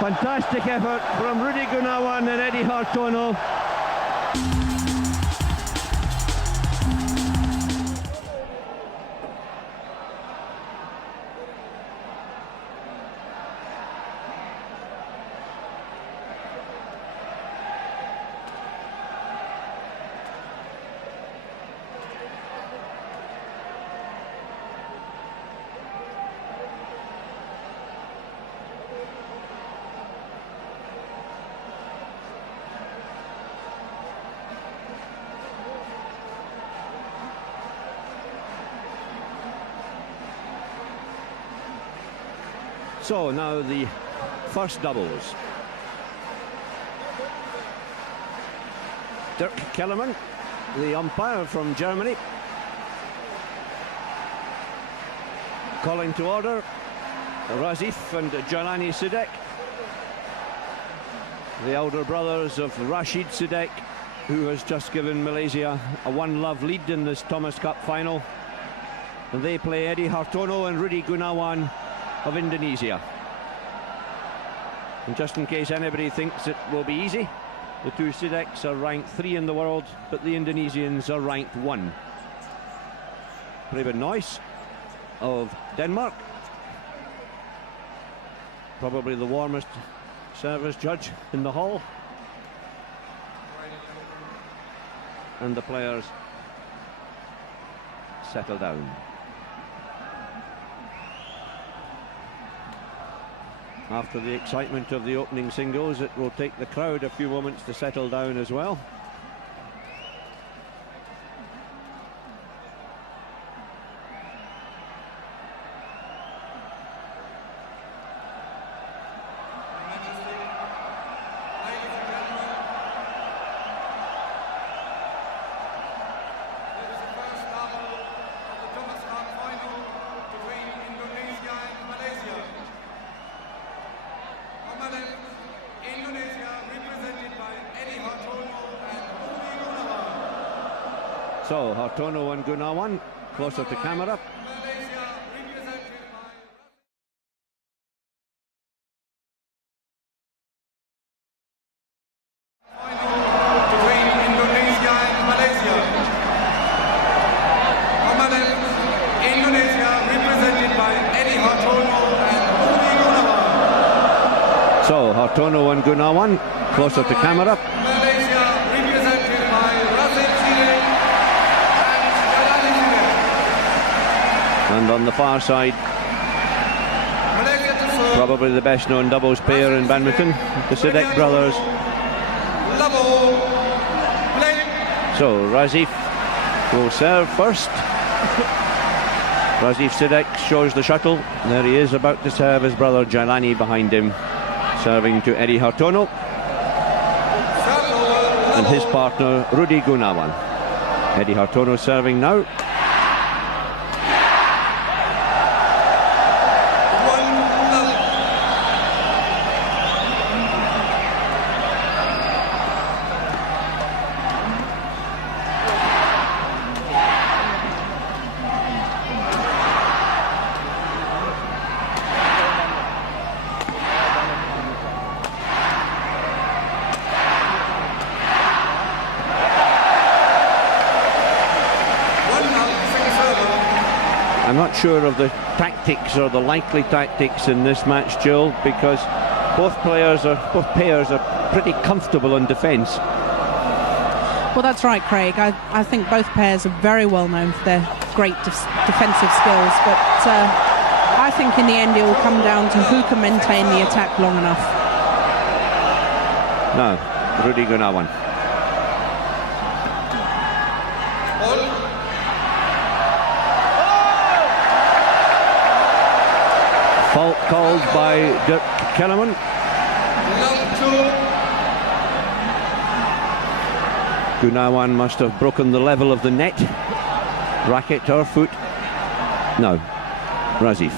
Fantastic effort from Rudy Gunawan and Eddie Hartono. So now the first doubles. Dirk Kellerman, the umpire from Germany, calling to order Rajiv and Jailani Sidek, the elder brothers of Rashid Sidek, who has just given Malaysia a 1-love lead in this Thomas Cup final. And they play Eddie Hartono and Rudy Gunawan of Indonesia. And just in case anybody thinks it will be easy, the two Sideks are ranked 3 in the world, but the Indonesians are ranked 1. Preben Neuss of Denmark, probably the warmest service judge in the hall. And the players settle down. After the excitement of the opening singles, it will take the crowd a few moments to settle down as well. So, Hartono and Gunawan closer to camera. Between Indonesia and Malaysia. Indonesia represented by Eddie Hartono and Rudy Gunawan. So, Hartono and Gunawan closer to camera. And on the far side, probably the best known doubles pair in badminton, the Sidek brothers. So Rajiv will serve first. Rajiv Sidek shows the shuttle. There he is, about to serve his brother Jailani behind him, serving to Eddie Hartono. And his partner Rudy Gunawan. Eddie Hartono serving now. I'm not sure of the tactics or the likely tactics in this match, Jill, because both pairs are pretty comfortable in defence. Well, that's right, Craig. I think both pairs are very well known for their great defensive skills, but I think in the end it will come down to who can maintain the attack long enough. Now, Rudy Gunawan. Fault called by Dirk Kellerman. Gunawan must have broken the level of the net. Racket or foot? No. Rajiv,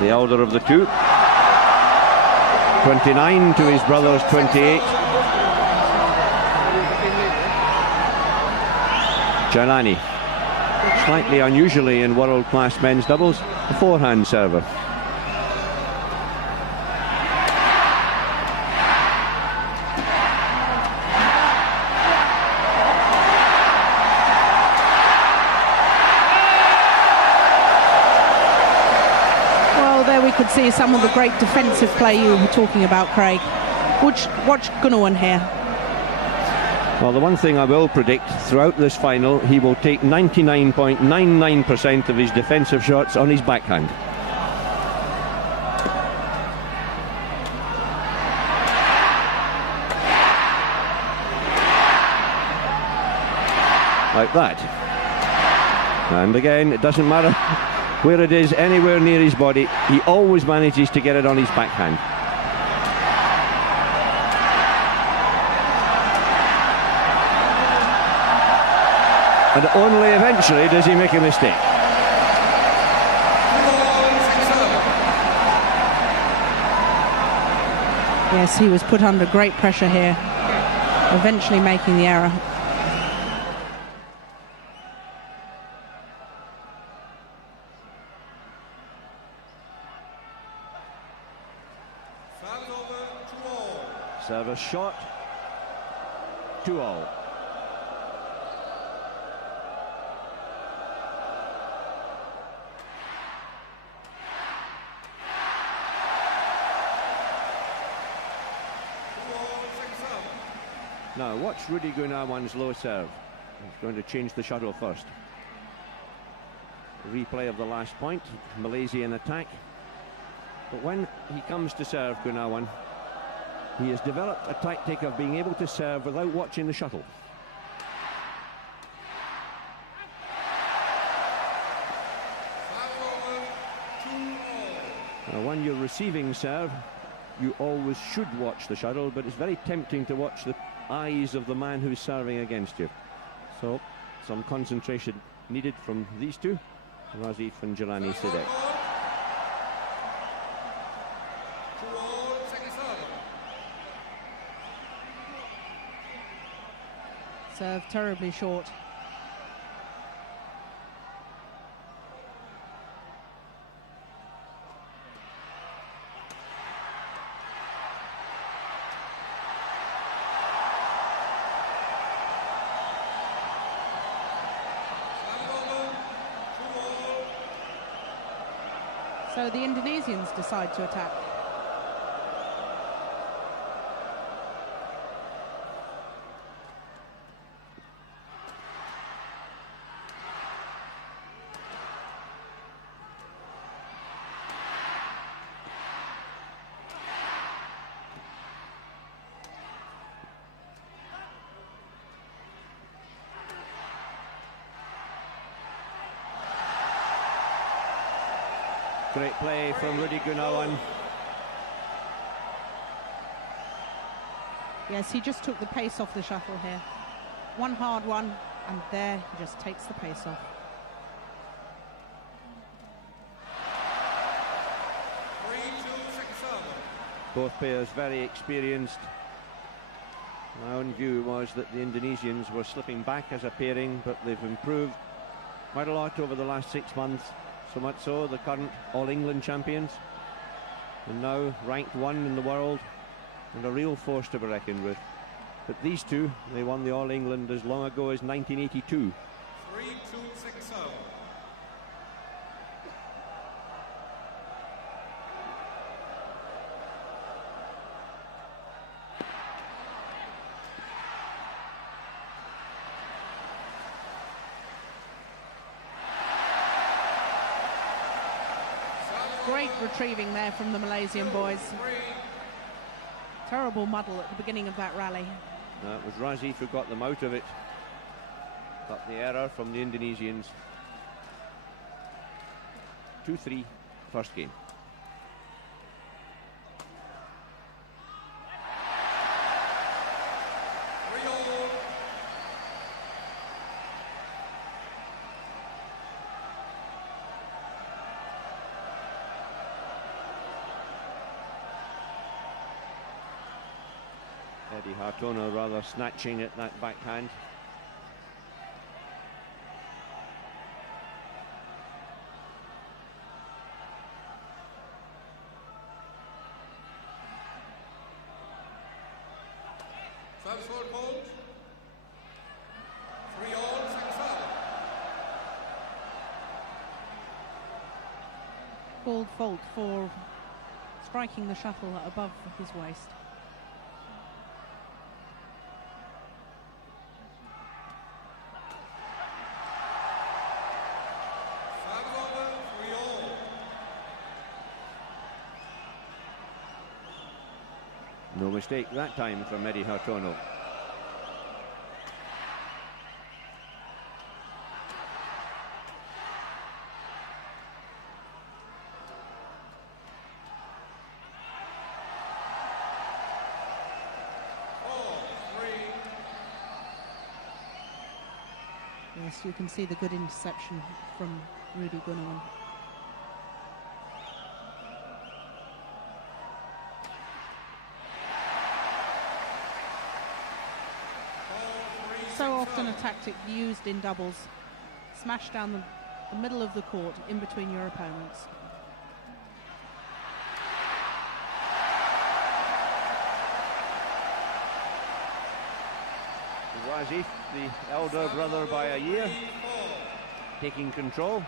the elder of the two. 29 to his brother's 28. Jailani, slightly unusually in world-class men's doubles, a forehand server. there we could see some of the great defensive play you were talking about, Craig. Watch Gunawan here. Well, the one thing I will predict throughout this final, he will take 99.99% of his defensive shots on his backhand. Like that. And again, it doesn't matter where it is, anywhere near his body, he always manages to get it on his backhand. And only eventually does he make a mistake. Yes, he was put under great pressure here, eventually making the error. Service shot, 2-all. Now watch Rudy Gunawan's low serve. He's going to change the shuttle first. Replay of the last point, Malaysia in attack. But when he comes to serve, Gunawan, he has developed a tactic of being able to serve without watching the shuttle. Now, when you're receiving serve, you always should watch the shuttle, but it's very tempting to watch the eyes of the man who's serving against you. So, some concentration needed from these two, Rajiv and Jailani Sidek. Serve terribly short. So the Indonesians decide to attack. Great play from Rudy Gunawan. Yes, he just took the pace off the shuttle here. One hard one, and there he just takes the pace off. Both players very experienced. My own view was that the Indonesians were slipping back as a pairing, but they've improved quite a lot over the last 6 months. So much so, the current All-England champions, and now ranked 1 in the world, and a real force to be reckoned with. But these two, they won the All-England as long ago as 1982. 3-2-6-0. Great retrieving there from the Malaysian boys. Terrible muddle at the beginning of that rally. It was Rajiv who got them out of it. But the error from the Indonesians. 2-3, first game. EDDY Hartono rather snatching at that backhand. Service hold. 3-all, 6-7. called fault for striking the shuttle above his waist. No mistake that time from Eddie Hartono. Yes, you can see the good interception from Rudy Gunawan. So often a tactic used in doubles. Smash down the middle of the court in between your opponents. Rajiv, the elder brother by a year, taking control.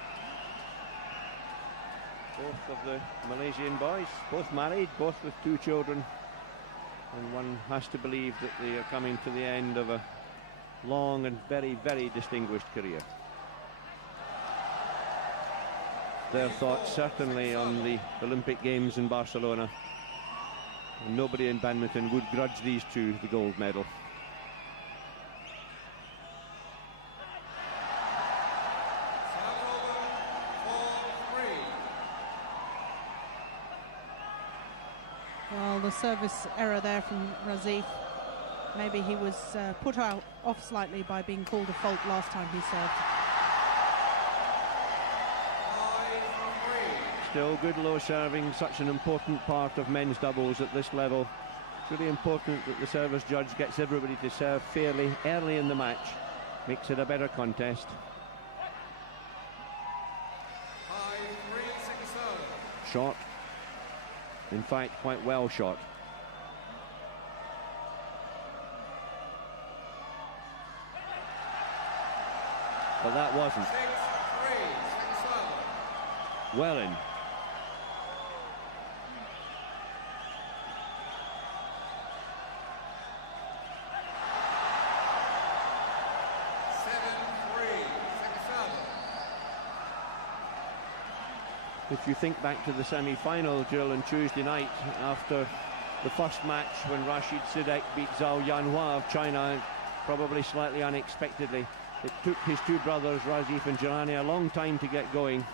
Both of the Malaysian boys, both married, both with 2 children. And one has to believe that they are coming to the end of a long and very, very distinguished career. Their thoughts certainly on the Olympic Games in Barcelona. And nobody in badminton would grudge these 2 the gold medal. Well, the service error there from Rajiv. Maybe he was put off slightly by being called a fault last time he served. Still good low serving, such an important part of men's doubles at this level. It's really important that the service judge gets everybody to serve fairly early in the match. Makes it a better contest. Shot. In fact, quite well shot. But that wasn't. Well in. If you think back to the semi-final, Jill, on Tuesday night, after the first match when Rajiv Sidek beat Zhao Yanhua of China, probably slightly unexpectedly, it took his 2 brothers, Rajiv and Jailani, a long time to get going.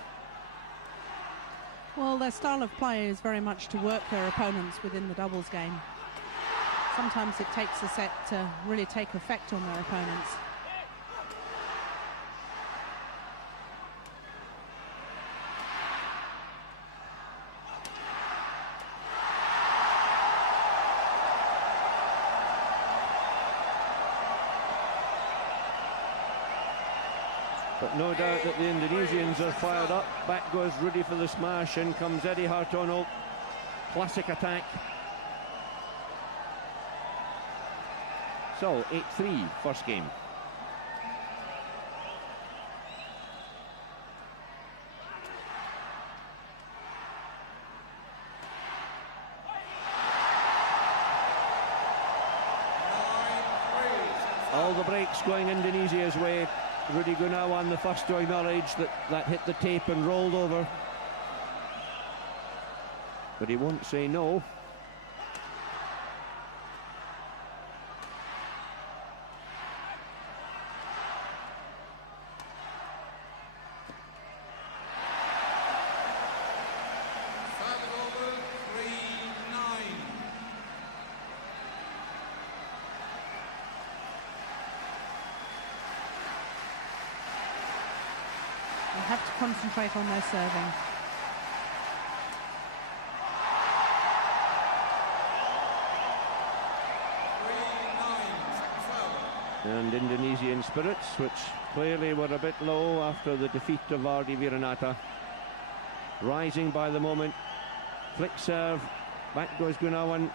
Well, their style of play is very much to work their opponents within the doubles game. Sometimes it takes a set to really take effect on their opponents. But no doubt that the Indonesians are fired up. Back goes Rudy for the smash. In comes Eddie Hartono. Classic attack. So, 8-3, first game. All the breaks going Indonesia's way. Rudy Gunawan, the first to acknowledge that hit the tape and rolled over. But he won't say no. Have to concentrate on their serving. And Indonesian spirits, which clearly were a bit low after the defeat of Ardi Viranata, rising by the moment. Flick serve, back goes Gunawan.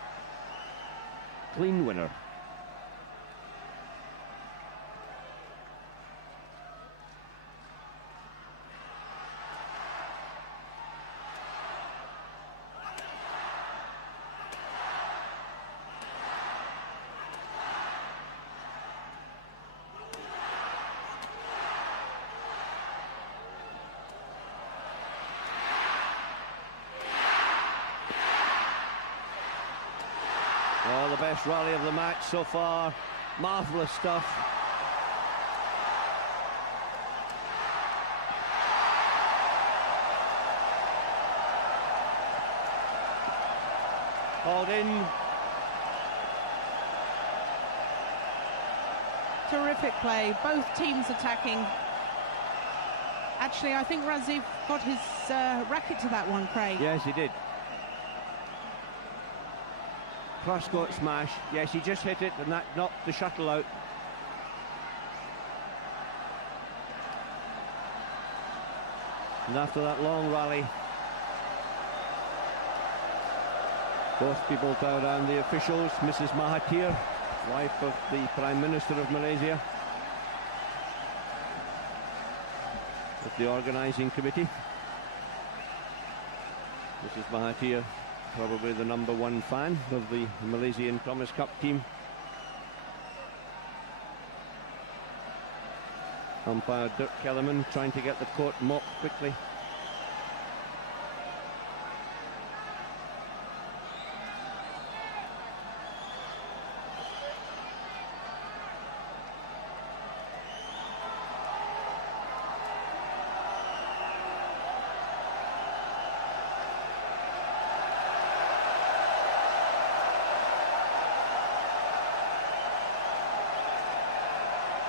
Clean winner. Well, the best rally of the match so far. Marvellous stuff. Hauled in. Terrific play, both teams attacking. Actually, I think Rajiv got his racket to that one, Craig. Yes, he did. Cross-court smash. Yes, he just hit it and that knocked the shuttle out. And after that long rally, both people bow down, the officials. Mrs. Mahathir, wife of the Prime Minister of Malaysia, with the organising committee. Mrs. Mahathir, probably the #1 fan of the Malaysian Thomas Cup team. Umpire Dirk Kellerman trying to get the court mopped quickly.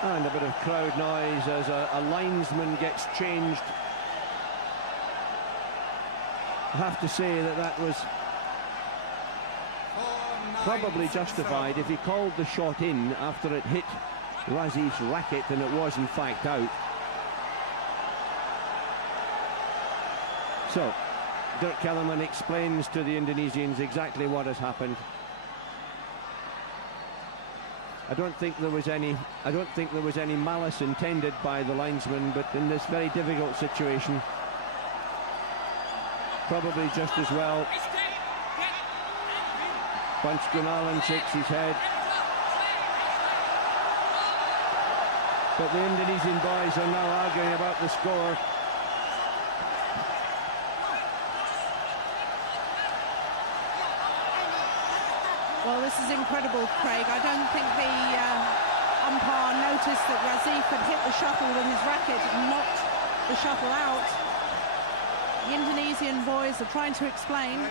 And a bit of crowd noise as a linesman gets changed. I have to say that was probably justified. If he called the shot in after it hit Raziv's racket, and it was in fact out. So Dirk Kellerman explains to the Indonesians exactly what has happened. I don't think there was any malice intended by the linesman, but in this very difficult situation, probably just as well. Punch Gunawan shakes his head. But the Indonesian boys are now arguing about the score. Well, this is incredible, Craig. I don't think the umpire noticed that Rajiv had hit the shuttle with his racket and knocked the shuttle out. The Indonesian boys are trying to explain.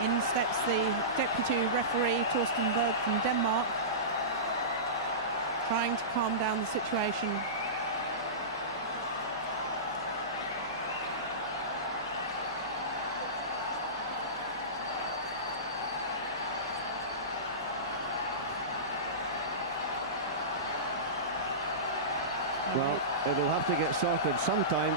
In steps the deputy referee, Torsten Berg from Denmark, trying to calm down the situation. Well, it'll have to get sorted sometime,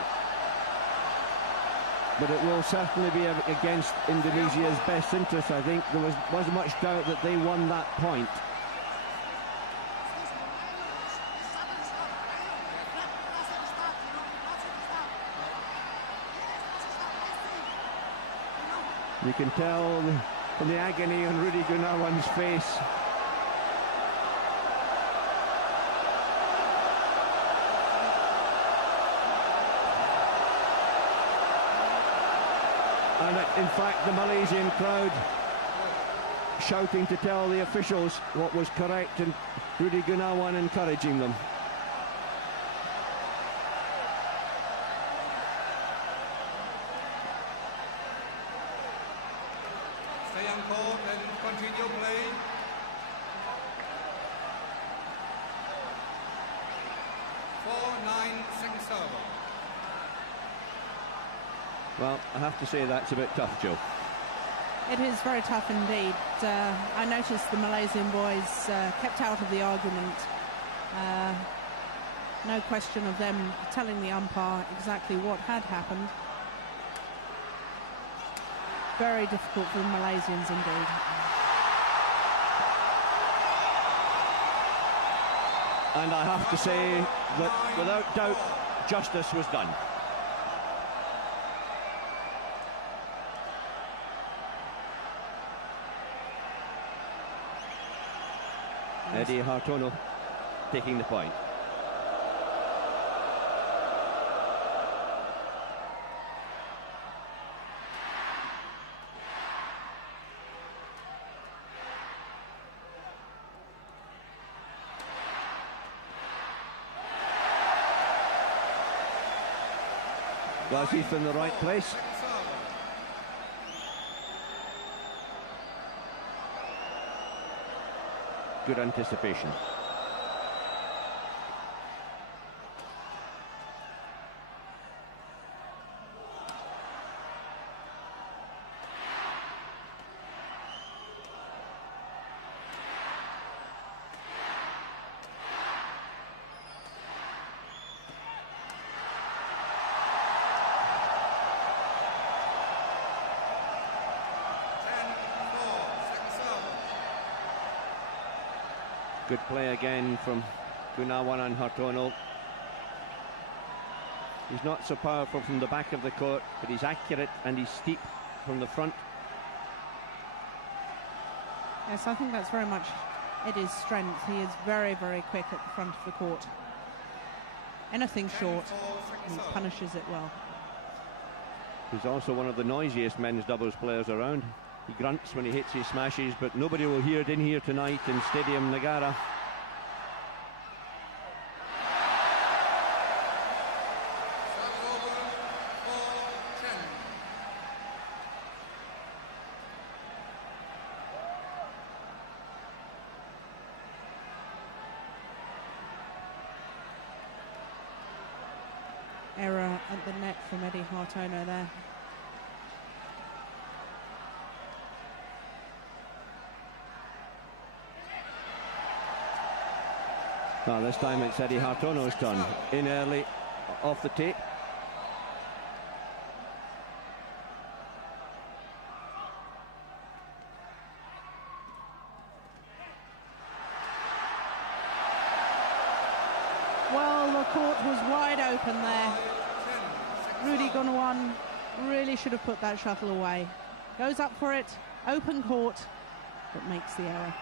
but it will certainly be against Indonesia's best interest. I think there wasn't much doubt that they won that point. You can tell from the agony on Rudy Gunawan's face. And in fact, the Malaysian crowd shouting to tell the officials what was correct, and Rudy Gunawan encouraging them. Stay on court and continue play. Well, I have to say that's a bit tough, Joe. It is very tough indeed. I noticed the Malaysian boys kept out of the argument. No question of them telling the umpire exactly what had happened. Very difficult for the Malaysians indeed. And I have to say that without doubt, justice was done. Eddy Hartono taking the point. Rajiv in the right place. Good anticipation. Good play again from Gunawan and Hartono. He's not so powerful from the back of the court, but he's accurate and he's steep from the front. Yes, I think that's very much Eddie's strength. He is very, very quick at the front of the court. Anything short, he punishes it well. He's also one of the noisiest men's doubles players around. He grunts when he hits his smashes, but nobody will hear it in here tonight in Stadium Nagara. Error at the net from Eddie Hartono there. Well, this time it's Eddie Hartono's turn. In early, off the tape. Well, the court was wide open there. Rudy Gunawan really should have put that shuttle away. Goes up for it, open court, but makes the error.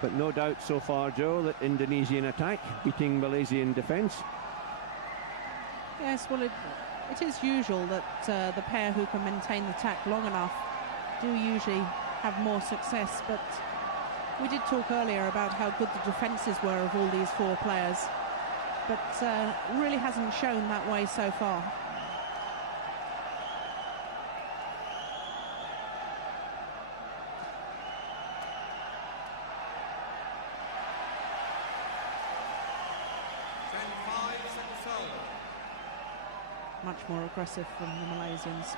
But no doubt so far, Joe, that Indonesian attack beating Malaysian defence. Yes, well, it is usual that the pair who can maintain the attack long enough do usually have more success, but we did talk earlier about how good the defences were of all these four players, but really hasn't shown that way so far. Much more aggressive from the Malaysians.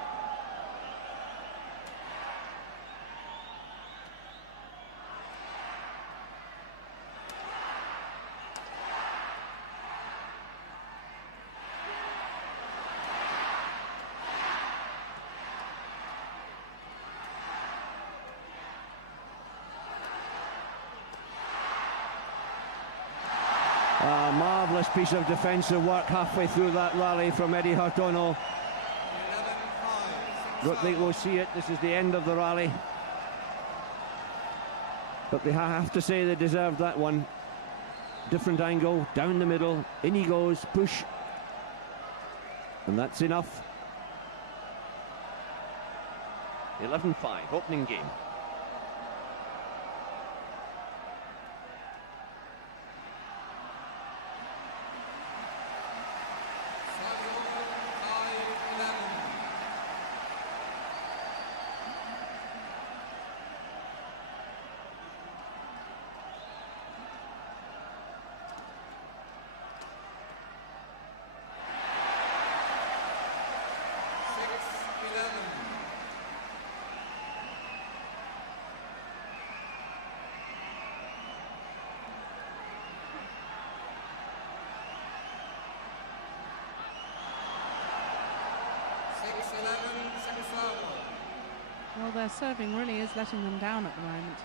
A marvellous piece of defensive work halfway through that rally from Eddie Hartono. Don't think we'll see it. This is the end of the rally. But they have to say they deserved that one. Different angle, down the middle, in he goes, push. And that's enough. 11-5, opening game. Well, their serving really is letting them down at the moment.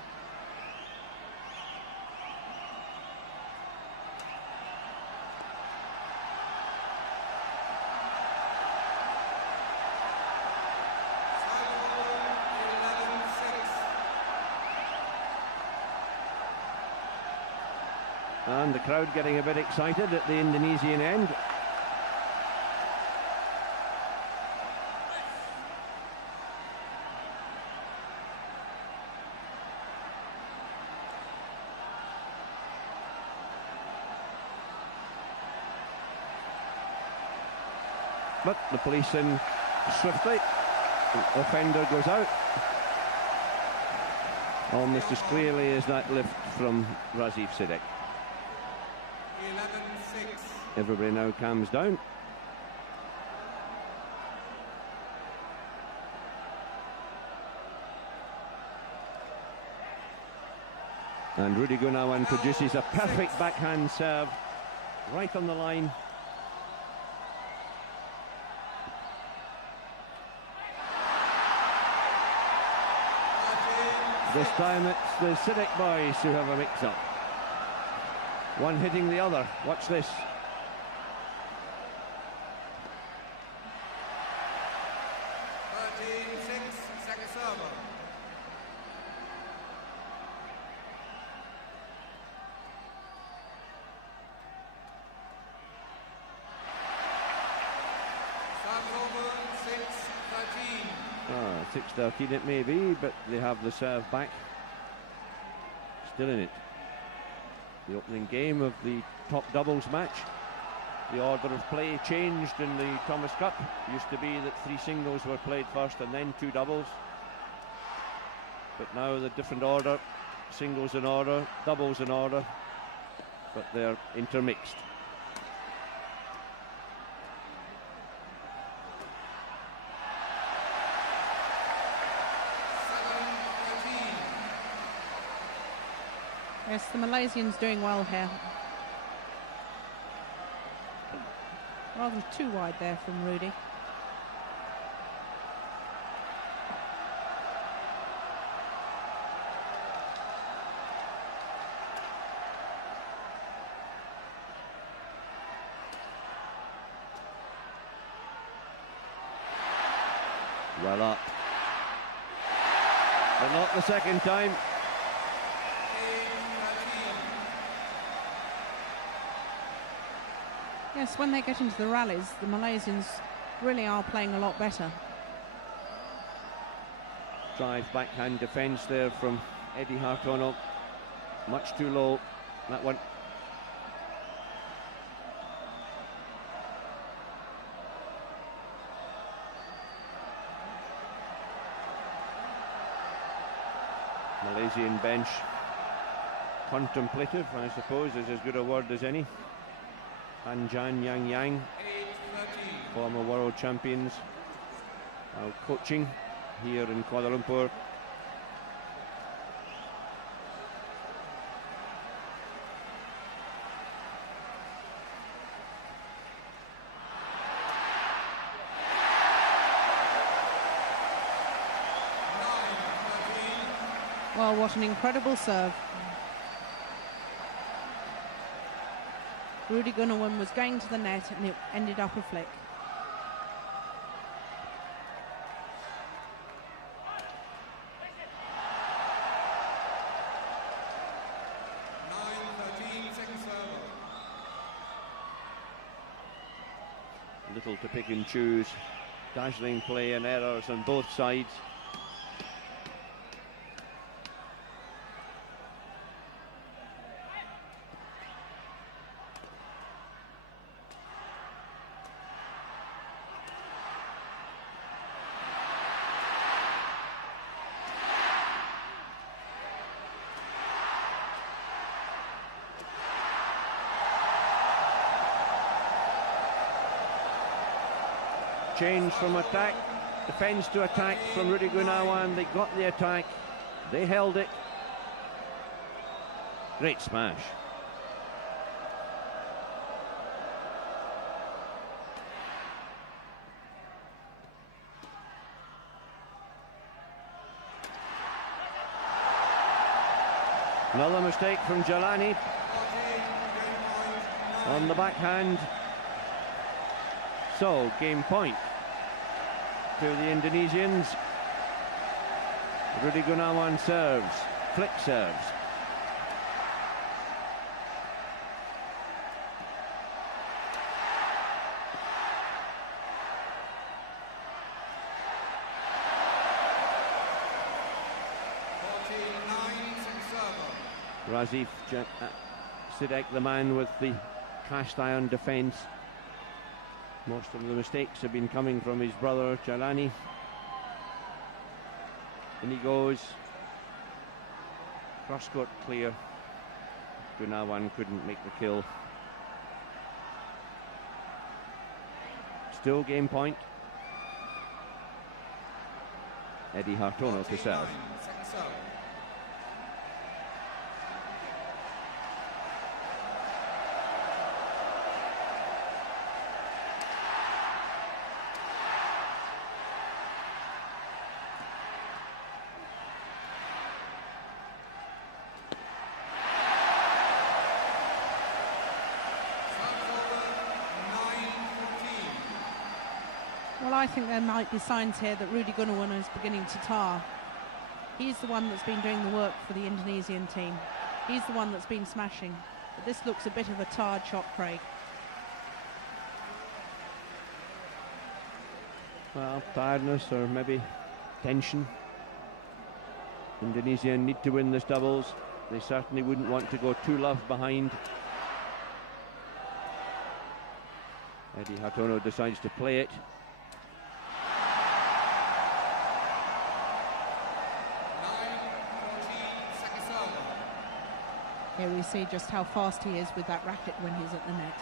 And the crowd getting a bit excited at the Indonesian end. but the police in swiftly. The offender goes out. Almost as clearly as that lift from Rajiv Sidek. 11-6. Everybody now calms down. And Rudy Gunawan produces a perfect backhand serve right on the line. This time it's the Sidek boys who have a mix-up. One hitting the other. Watch this. Second server. Serve over 6-13. 6-13 it may be, but they have the serve back. Still in it. The opening game of the top doubles match. The order of play changed in the Thomas Cup. It used to be that 3 singles were played first and then 2 doubles. But now the different order, singles in order, doubles in order, but they're intermixed. Yes, the Malaysians doing well here. Rather too wide there from Rudy. Well up. But not the second time. Yes, when they get into the rallies, the Malaysians really are playing a lot better. Drive backhand defence there from Eddie Hartono. Much too low, that one. Malaysian bench contemplative, I suppose, is as good a word as any. Anjan Yang, former world champions, now coaching here in Kuala Lumpur. Well, what an incredible serve. Rudy Gunawan was going to the net and it ended up a flick. Little to pick and choose. Dazzling play and errors on both sides. Change from attack, defence to attack from Rudy Gunawan. They got the attack, they held it. Great smash. Another mistake from Jailani on the backhand. So, game point to the Indonesians. Rudy Gunawan serves, flick serves. Rajiv Sidek, the man with the cast iron defence. Most of the mistakes have been coming from his brother Jailani. And he goes. Cross-court clear. Gunawan couldn't make the kill. Still game point. Eddie Hartono to serve. Second serve. Well, I think there might be signs here that Rudy Gunawan is beginning to tire. He's the one that's been doing the work for the Indonesian team. He's the one that's been smashing. But this looks a bit of a tired shot, Craig. Well, tiredness or maybe tension. Indonesia need to win this doubles. They certainly wouldn't want to go 2-love behind. Eddie Hartono decides to play it. Here we see just how fast he is with that racket when he's at the net.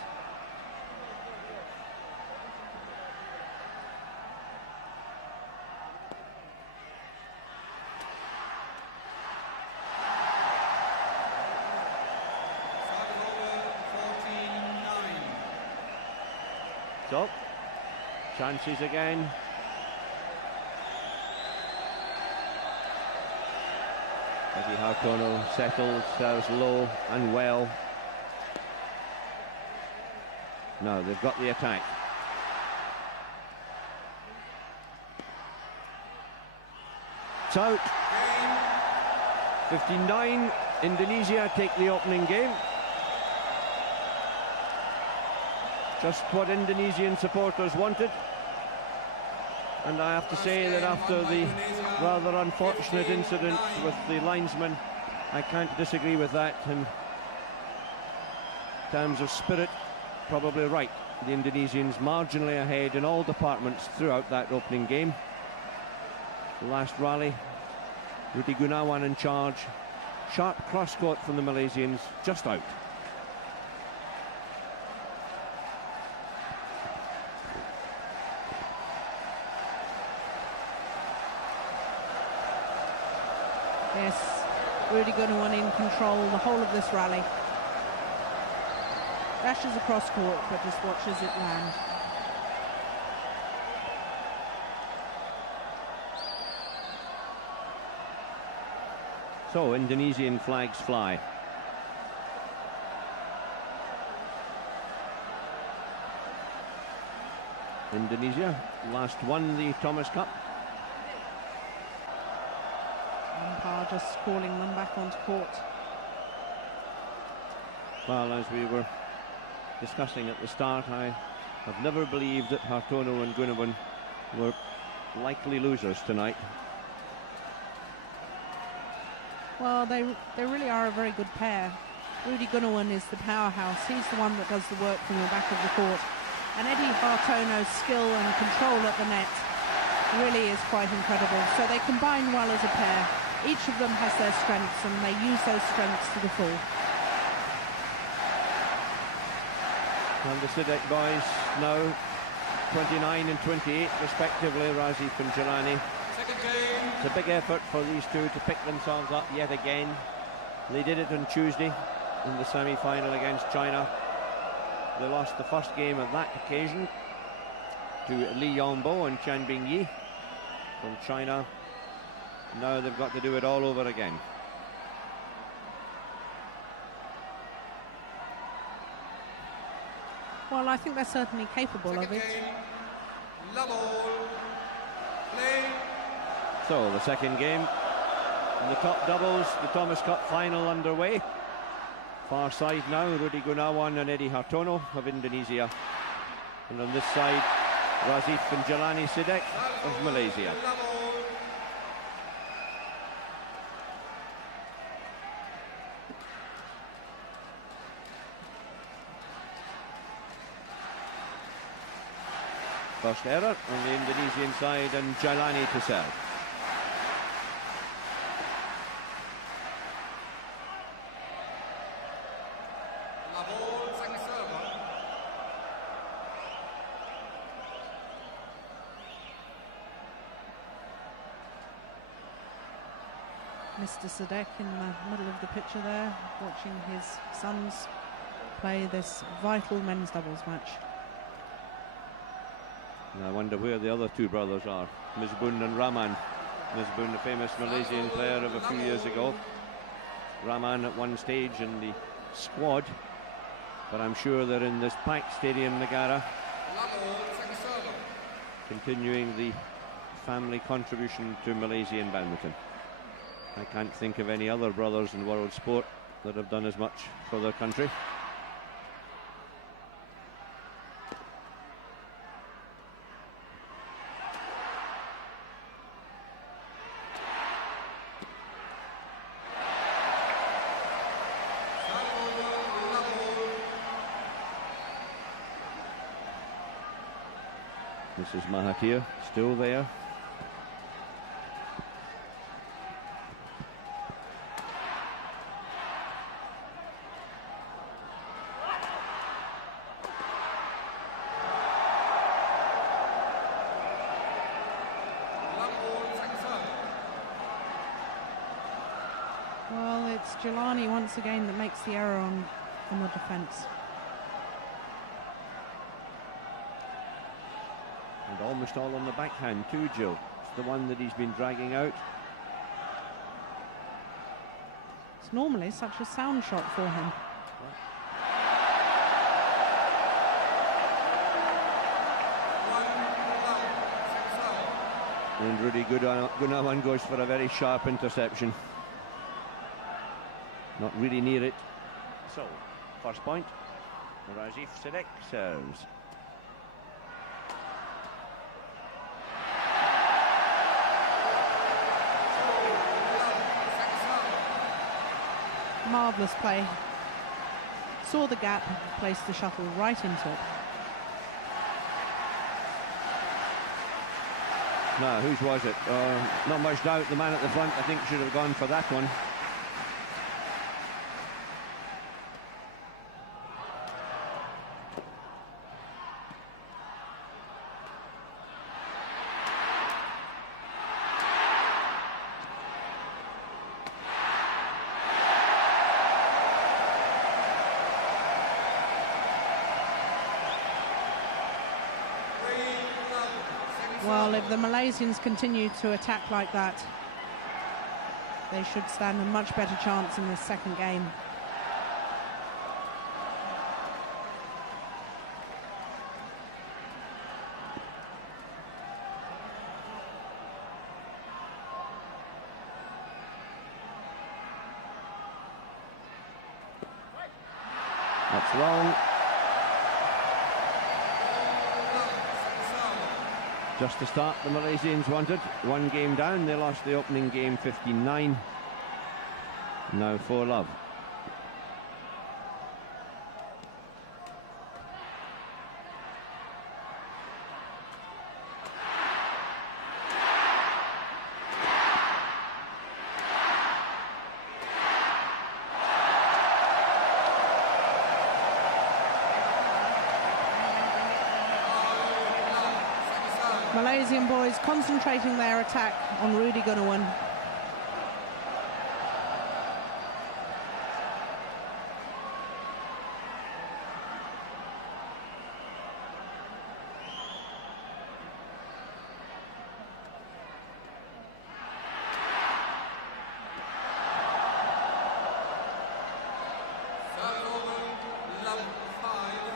So, chances again. Eddie Hartono settles, serves low and well. No, they've got the attack. It's out. 59, Indonesia take the opening game. Just what Indonesian supporters wanted. And I have to say that after the rather unfortunate incident with the linesman, I can't disagree with that. In terms of spirit, probably right. The Indonesians marginally ahead in all departments throughout that opening game. The last rally, Rudy Gunawan in charge. Sharp cross-court from the Malaysians, just out. Yes, Rudy Gunawan in control the whole of this rally. Dashes across court, but just watches it land. So, Indonesian flags fly. Indonesia last won the Thomas Cup. Umpire just calling them back onto court. Well, as we were discussing at the start, I have never believed that Hartono and Gunawan were likely losers tonight. Well, they really are a very good pair. Rudy Gunawan is the powerhouse. He's the one that does the work from the back of the court. And Eddie Hartono's skill and control at the net really is quite incredible. So they combine well as a pair. Each of them has their strengths, and they use those strengths to the full. And the Sidek boys now 29 and 28 respectively, Rajiv and Jailani. Second game. It's a big effort for these two to pick themselves up yet again. They did it on Tuesday in the semi-final against China. They lost the first game of that occasion to Li Yongbo and Chen Bingyi from China. Now they've got to do it all over again. Well, I think they're certainly capable of it. Love all. Play. So the second game in the top doubles, the Thomas Cup final underway. Far side now, Rudy Gunawan and Eddie Hartono of Indonesia. And on this side, Rajiv and Jailani Sidek of Malaysia. First error on the Indonesian side, and Jailani to serve. Mr. Sidek in the middle of the picture there, watching his sons play this vital men's doubles match. And I wonder where the other two brothers are, Misbun and Rahman. Misbun, the famous Malaysian player of a few years ago. Rahman at one stage in the squad, but I'm sure they're in this packed stadium, Negara, continuing the family contribution to Malaysian badminton. I can't think of any other brothers in world sport that have done as much for their country. This is Mahathir, still there. Well, it's Jailani once again that makes the error on the defence. And almost all on the backhand too, Jill. It's the one that he's been dragging out. It's normally such a sound shot for him. And Rudy Gunawan goes for a very sharp interception. Not really near it. So, first point, Rajiv Sidek serves. Marvellous play. Saw the gap, placed the shuttle right into it. Now, whose was it? Not much doubt, the man at the front, I think, should have gone for that one. Well, if the Malaysians continue to attack like that, they should stand a much better chance in the second game. That's wrong. Just to start, the Malaysians wanted one game down. They lost the opening game 15-9. Now 4-love. Malaysian boys concentrating their attack on Rudy Gunawan.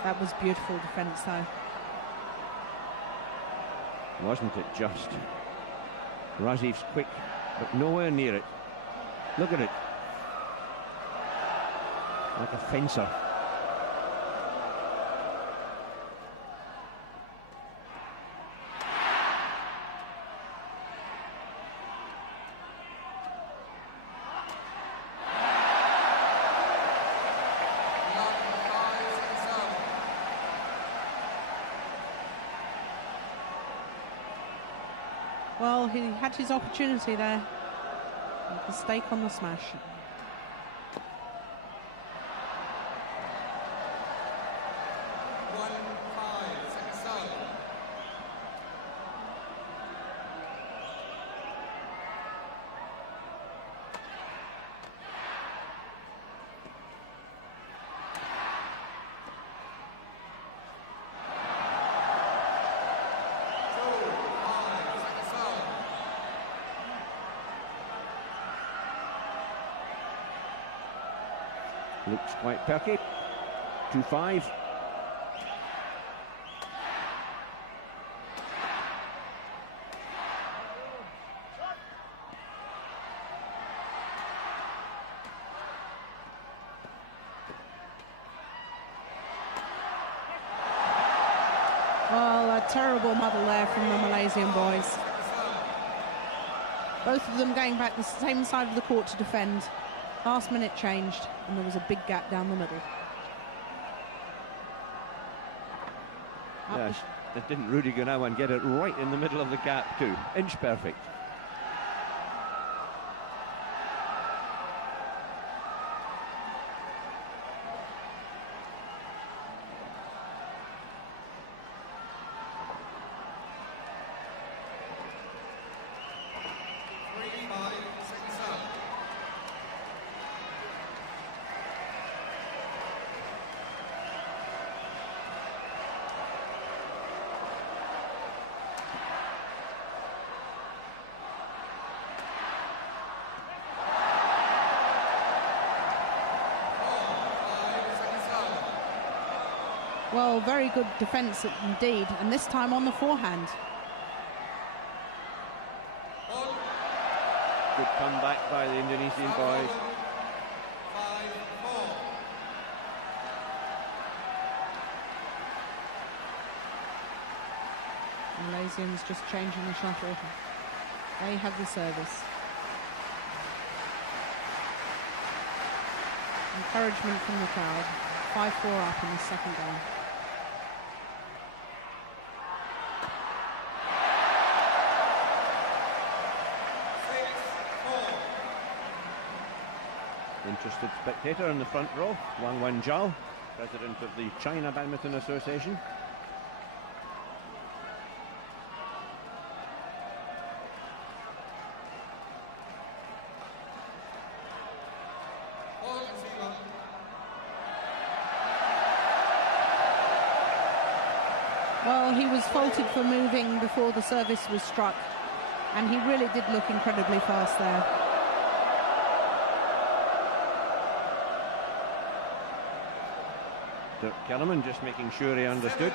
That was beautiful defence though. Wasn't it just? Rajiv's quick, but nowhere near it. Look at it. Like a fencer. Well, he had his opportunity there. Mistake on the smash. Looks quite perky. 2-5. Well, a terrible muddle there from the Malaysian boys. Both of them going back the same side of the court to defend. Last minute changed, and there was a big gap down the middle. Yes, didn't Rudy Gunawan get it right in the middle of the gap too? Inch perfect. Well, very good defence indeed, and this time on the forehand. Good comeback by the Indonesian boys. Malaysians just changing the shuttle. They have the service. Encouragement from the crowd. 5-4 up in the second game. Interested spectator in the front row, Wang Wenjiao, president of the China Badminton Association. Well, he was faulted for moving before the service was struck, and he really did look incredibly fast there. Dirk Kellerman just making sure he understood.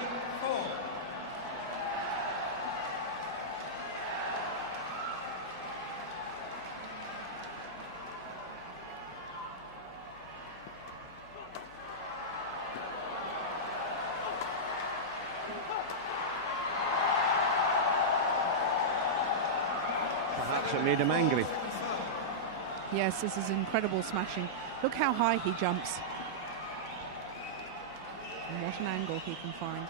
Perhaps it made him angry. Yes, this is incredible smashing. Look how high he jumps. And what an angle he can find.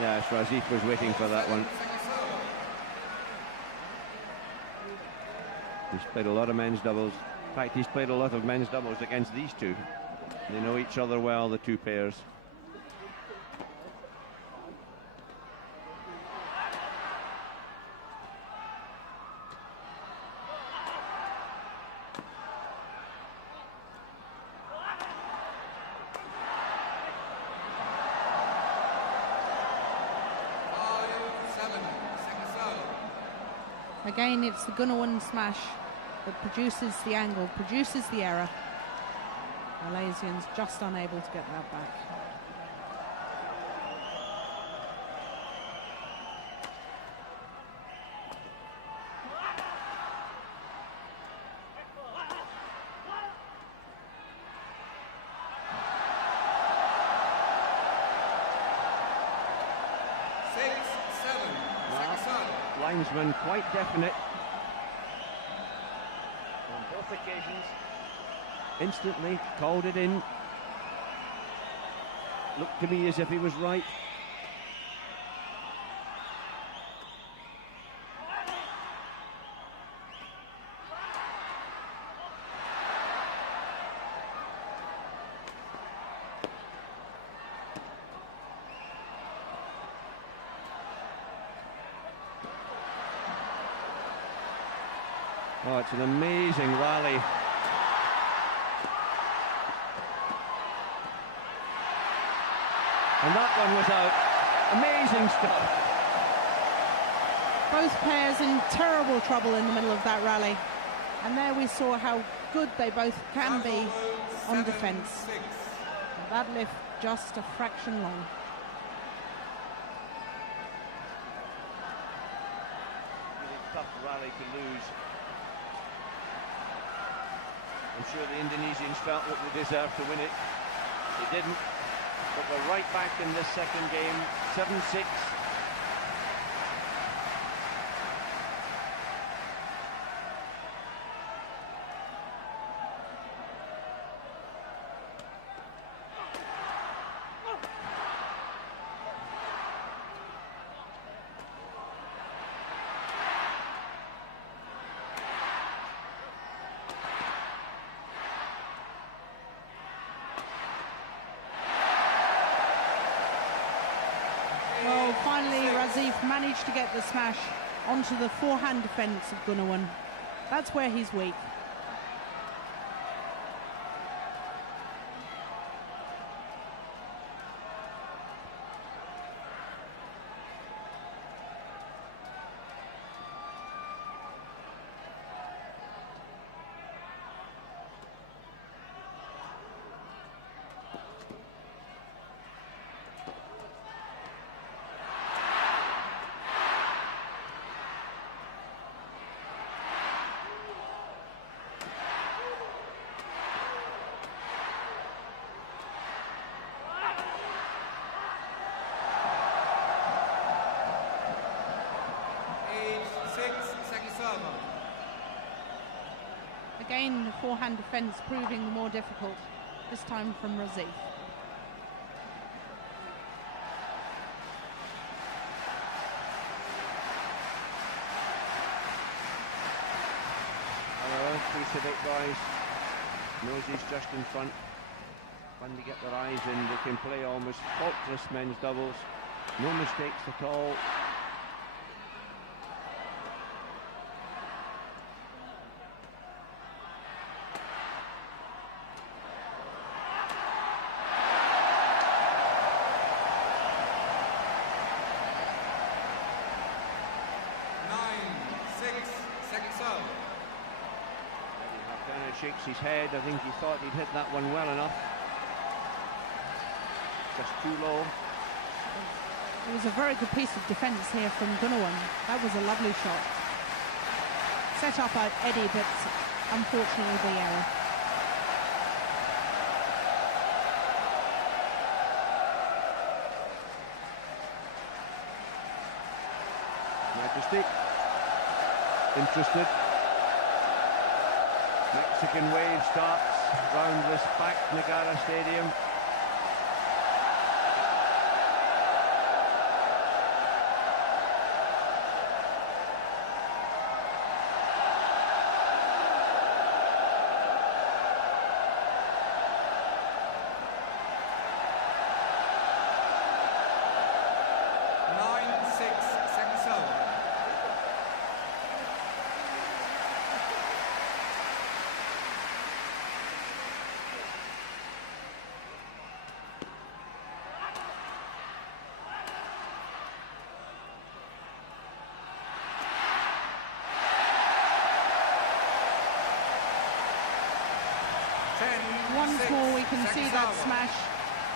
Yes, Rajiv was waiting for that one. He's played a lot of men's doubles. In fact, he's played a lot of men's doubles against these two. They know each other well, the two pairs. Again, it's the Gunawan smash that produces the angle, produces the error. Malaysians just unable to get that back. linesman quite definite on both occasions. Instantly called it in. Looked to me as if he was right. Oh, it's an amazing rally. And that one was out. Amazing stuff. Both pairs in terrible trouble in the middle of that rally. And there we saw how good they both can be on defence. That lift just a fraction long. Really tough rally to lose. I'm sure the Indonesians felt that they deserved to win it. They didn't. But we're right back in this second game, 7-6. Well, finally Rajiv managed to get the smash onto the forehand defence of Gunawan. That's where he's weak. Again, the forehand defence proving the more difficult, this time from Rajiv. Hello, two Sidek guys. Knows he's just in front. When they get their eyes in, they can play almost faultless men's doubles. No mistakes at all. Edddy Hartono shakes his head. I think he thought he'd hit that one well enough. Just too low. It was a very good piece of defence here from Gunawan. That was a lovely shot. Set up by Eddie, but unfortunately the error. Majesty. Interested. Mexican wave starts round this packed Nagara Stadium. Once more we can see that smash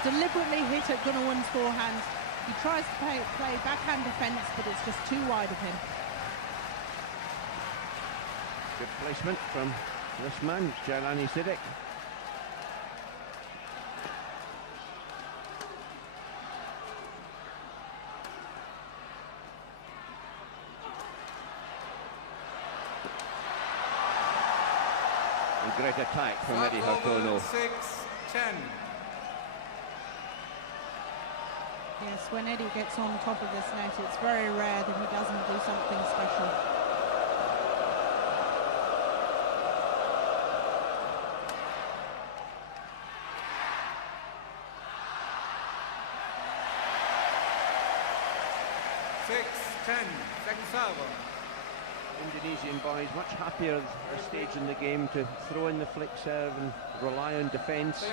deliberately hit at Gunawan's forehand. He tries to play backhand defence, but it's just too wide of him. Good placement from this man, Jailani Sidek. great attack from Eddie Hartono. 6-10. Yes, when Eddie gets on top of this net, it's very rare that he doesn't do something special. Second server. Indonesian boys much happier at this stage in the game to throw in the flick serve and rely on defence.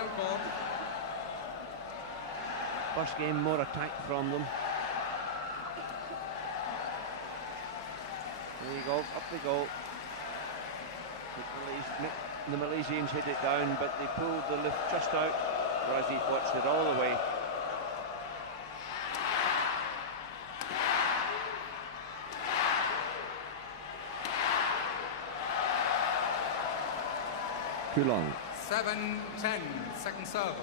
First game, more attack from them. There you go, up they go. The Malaysians hit it down, but they pulled the lift just out. Rajiv watched it all the way. Too long. 7-10, second server.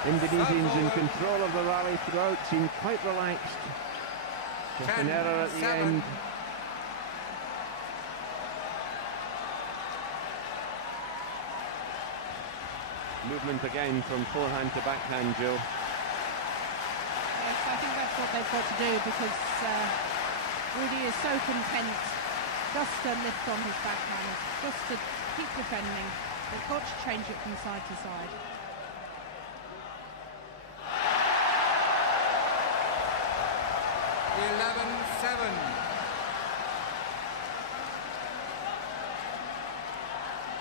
Indonesians in control of the rally throughout, seem quite relaxed. Just an error at the end. Movement again from forehand to backhand, Joe. Yes, I think that's what they've got to do, because Rudy is so content just to lift on his backhand, just to keep defending. They've got to change it from side to side.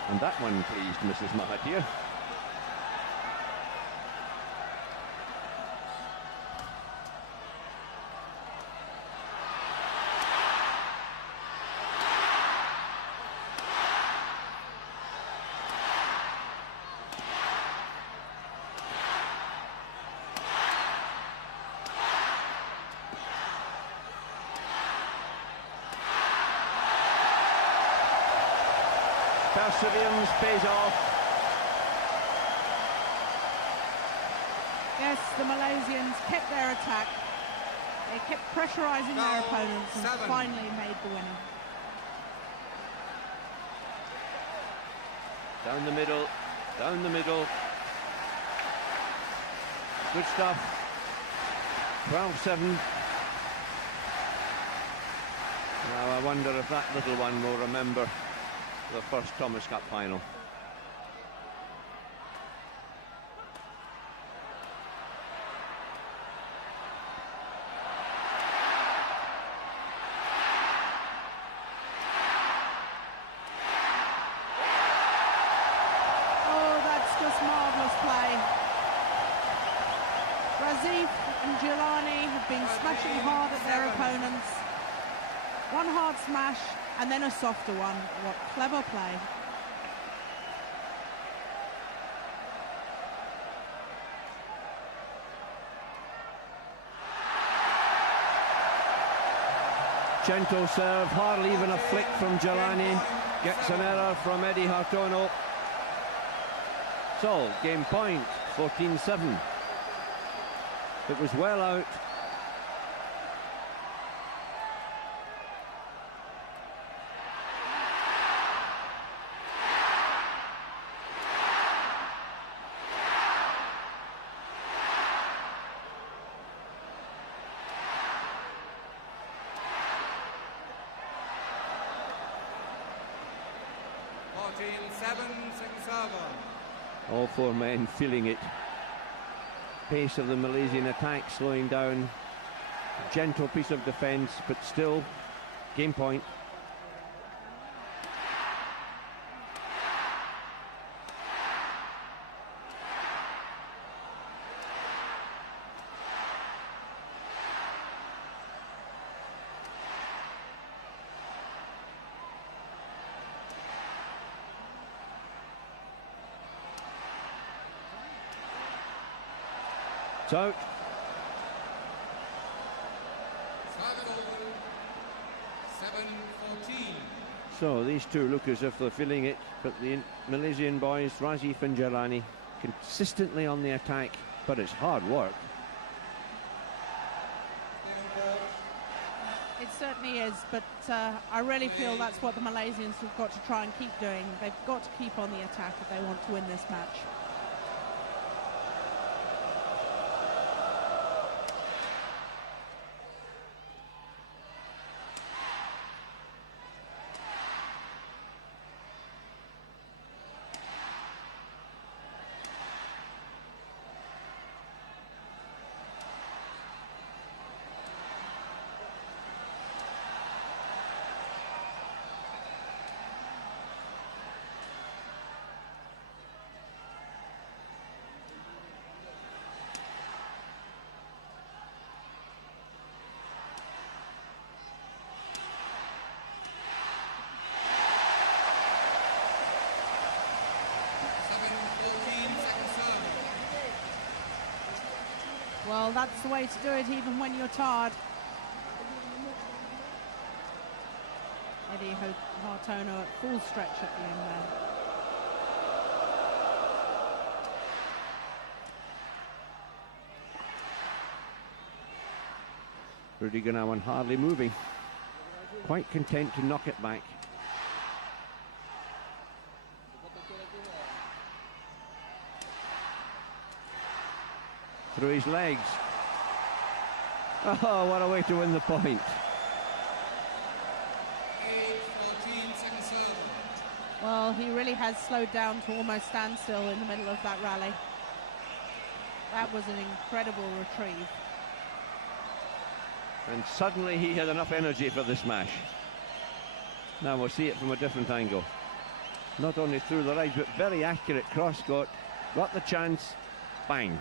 And that one pleased Mrs. Mahathir. Perseverance pays off. Yes, the Malaysians kept their attack. They kept pressurising their opponents and finally made the winner. Down the middle, down the middle. Good stuff. 12-7. Now I wonder if that little one will remember the first Thomas Cup final. Oh, that's just marvellous play. Rajiv and Jailani have been smashing hard at their opponents. One hard smash and then a softer one. What clever play. Gentle serve, hardly even a flick from Jailani. Gets an error from Eddie Hartono. So, game point, 14-7. It was well out. All four men feeling it. Pace of the Malaysian attack slowing down. Gentle piece of defence, but still game point. It's out. Service over. 7-14. So these two look as if they're feeling it, but the Malaysian boys, Rajiv and Jailani, consistently on the attack, but it's hard work. It certainly is, but I really feel that's what the Malaysians have got to try and keep doing. They've got to keep on the attack if they want to win this match. Well, that's the way to do it, even when you're tired. Eddie Hartono at full stretch at the end there. Rudy Gunawan hardly moving. Quite content to knock it back. Through his legs. Oh, what a way to win the point. 8-14, second serve. Well, he really has slowed down to almost standstill in the middle of that rally. That was an incredible retrieve. And suddenly he had enough energy for the smash. Now we'll see it from a different angle. Not only through the legs, but very accurate cross got the chance, bang.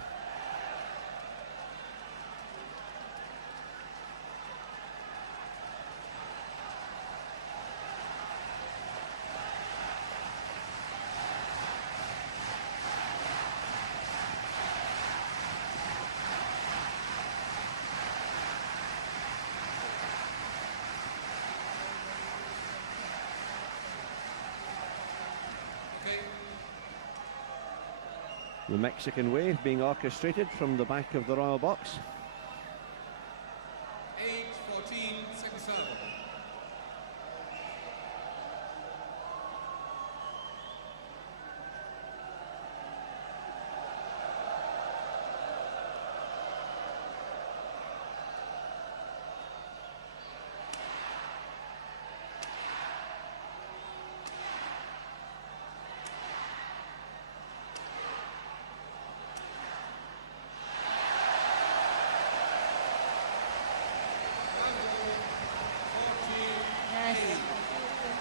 The Mexican wave being orchestrated from the back of the royal box. 8-14, second serve.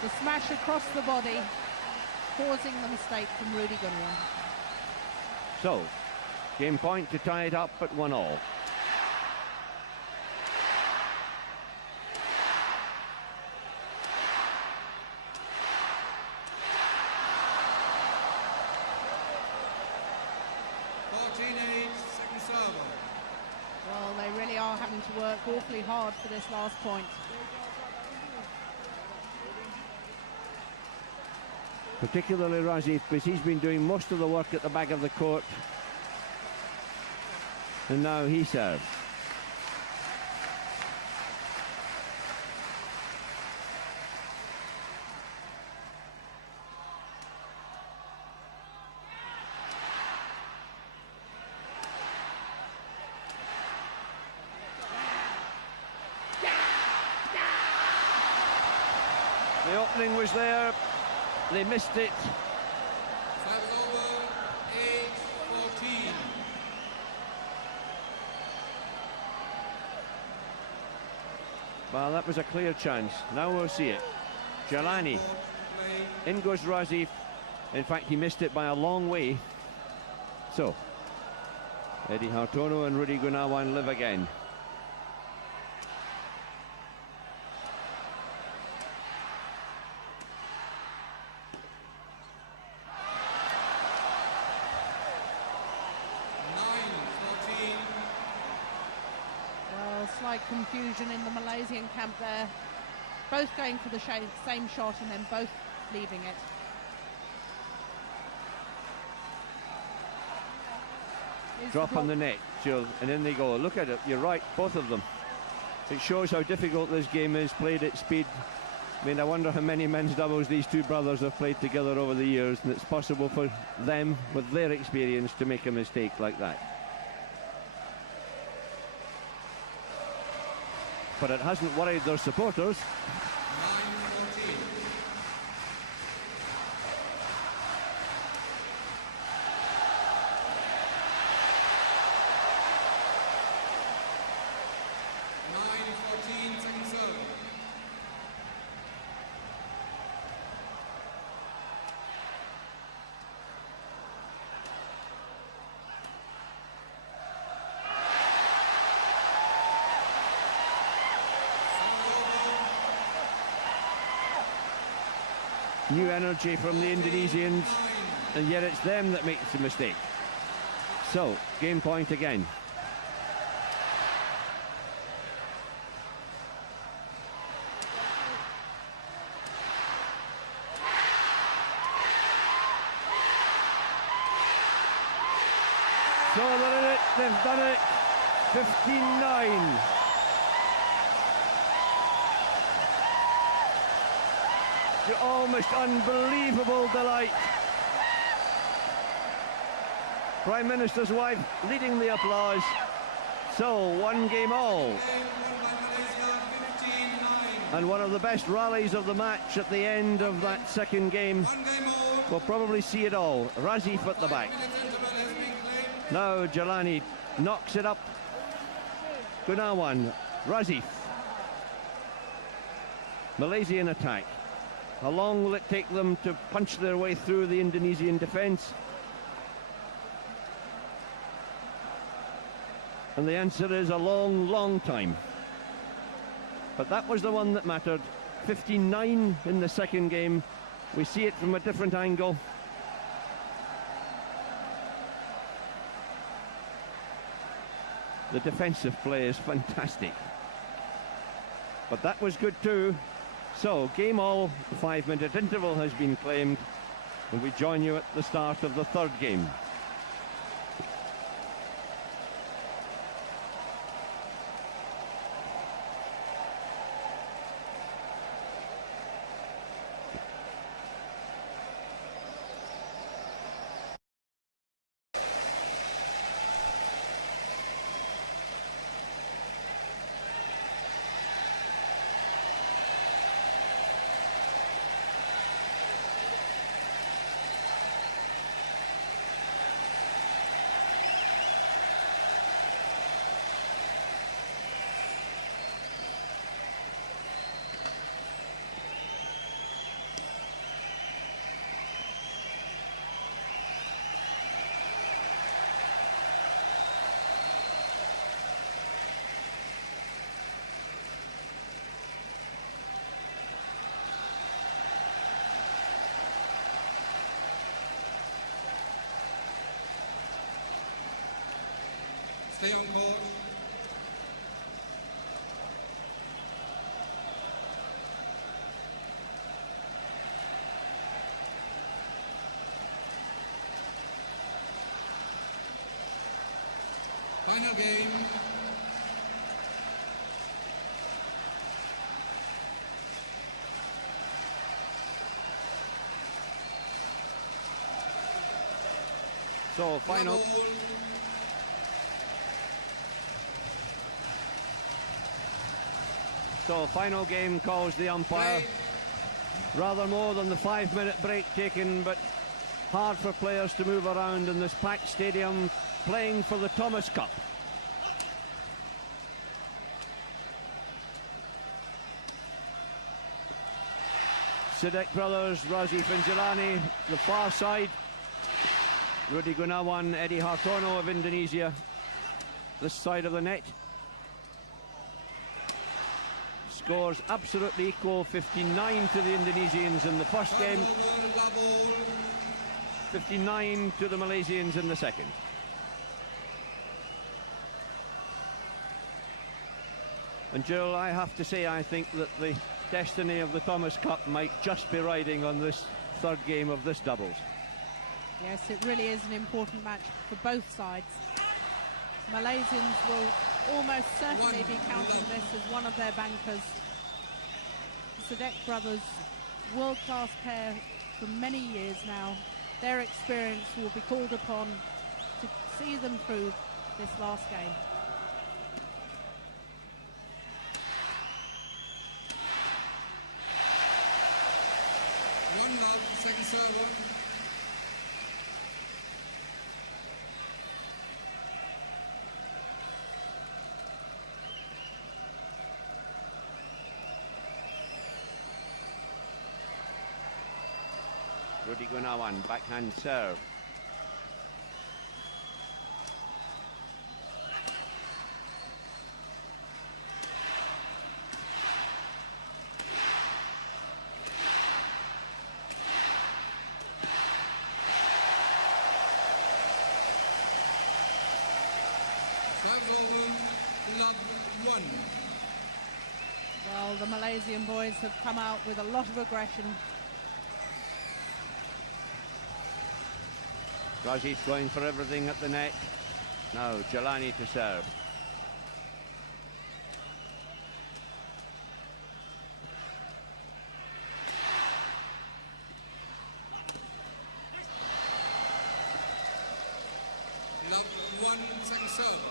The smash across the body, causing the mistake from Rudy Gunawan. So, game point to tie it up at 1-all. Well, they really are having to work awfully hard for this last point. Particularly Rajiv, because he's been doing most of the work at the back of the court. And now he serves. The opening was there. They missed it. Service over, 8-14. Well, that was a clear chance. Now we'll see it. Jailani. In goes Rajiv. In fact, he missed it by a long way. So, Eddie Hartono and Rudy Gunawan live again. slight confusion in the Malaysian camp there. Both going for the same shot and then both leaving it. Drop on the net, Jill, and in they go. Look at it, you're right, both of them. It shows how difficult this game is, played at speed. I mean, I wonder how many men's doubles these two brothers have played together over the years, and it's possible for them, with their experience, to make a mistake like that. But it hasn't worried their supporters. 9-14, second serve. New energy from the Indonesians, and yet it's them that makes the mistake. So, game point again. So they're in it, they've done it. 15-9. Almost unbelievable delight. Prime Minister's wife leading the applause. So, one game all. And one of the best rallies of the match at the end of that second game. We'll probably see it all. Rajiv at the back. Now Jailani knocks it up. Gunawan, Rajiv. Malaysian attack. How long will it take them to punch their way through the Indonesian defence? And the answer is a long, long time. But that was the one that mattered. 15-9 in the second game. We see it from a different angle. The defensive play is fantastic. But that was good too. So, game all, the 5-minute interval has been claimed, and we join you at the start of the third game. Stay on court. Final game. So, final. So, final game calls the umpire. Rather more than the 5-minute break taken, but hard for players to move around in this packed stadium playing for the Thomas Cup. Sidek brothers, Rajiv and Jailani, the far side. Rudy Gunawan, Eddy Hartono of Indonesia, this side of the net. Scores absolutely equal, 59 to the Indonesians in the first game, 59 to the Malaysians in the second. And Jill, I have to say, I think that the destiny of the Thomas Cup might just be riding on this third game of this doubles. Yes, it really is an important match for both sides. Malaysians will almost certainly be counting this as one of their bankers. The Sidek brothers, world-class pair for many years now. Their experience will be called upon to see them through this last game. One love, second serve. Rudy Gunawan, backhand serve. Serve over, love one. Well, the Malaysian boys have come out with a lot of aggression. Rajiv going for everything at the net. Now Jailani to serve. Love one, second serve.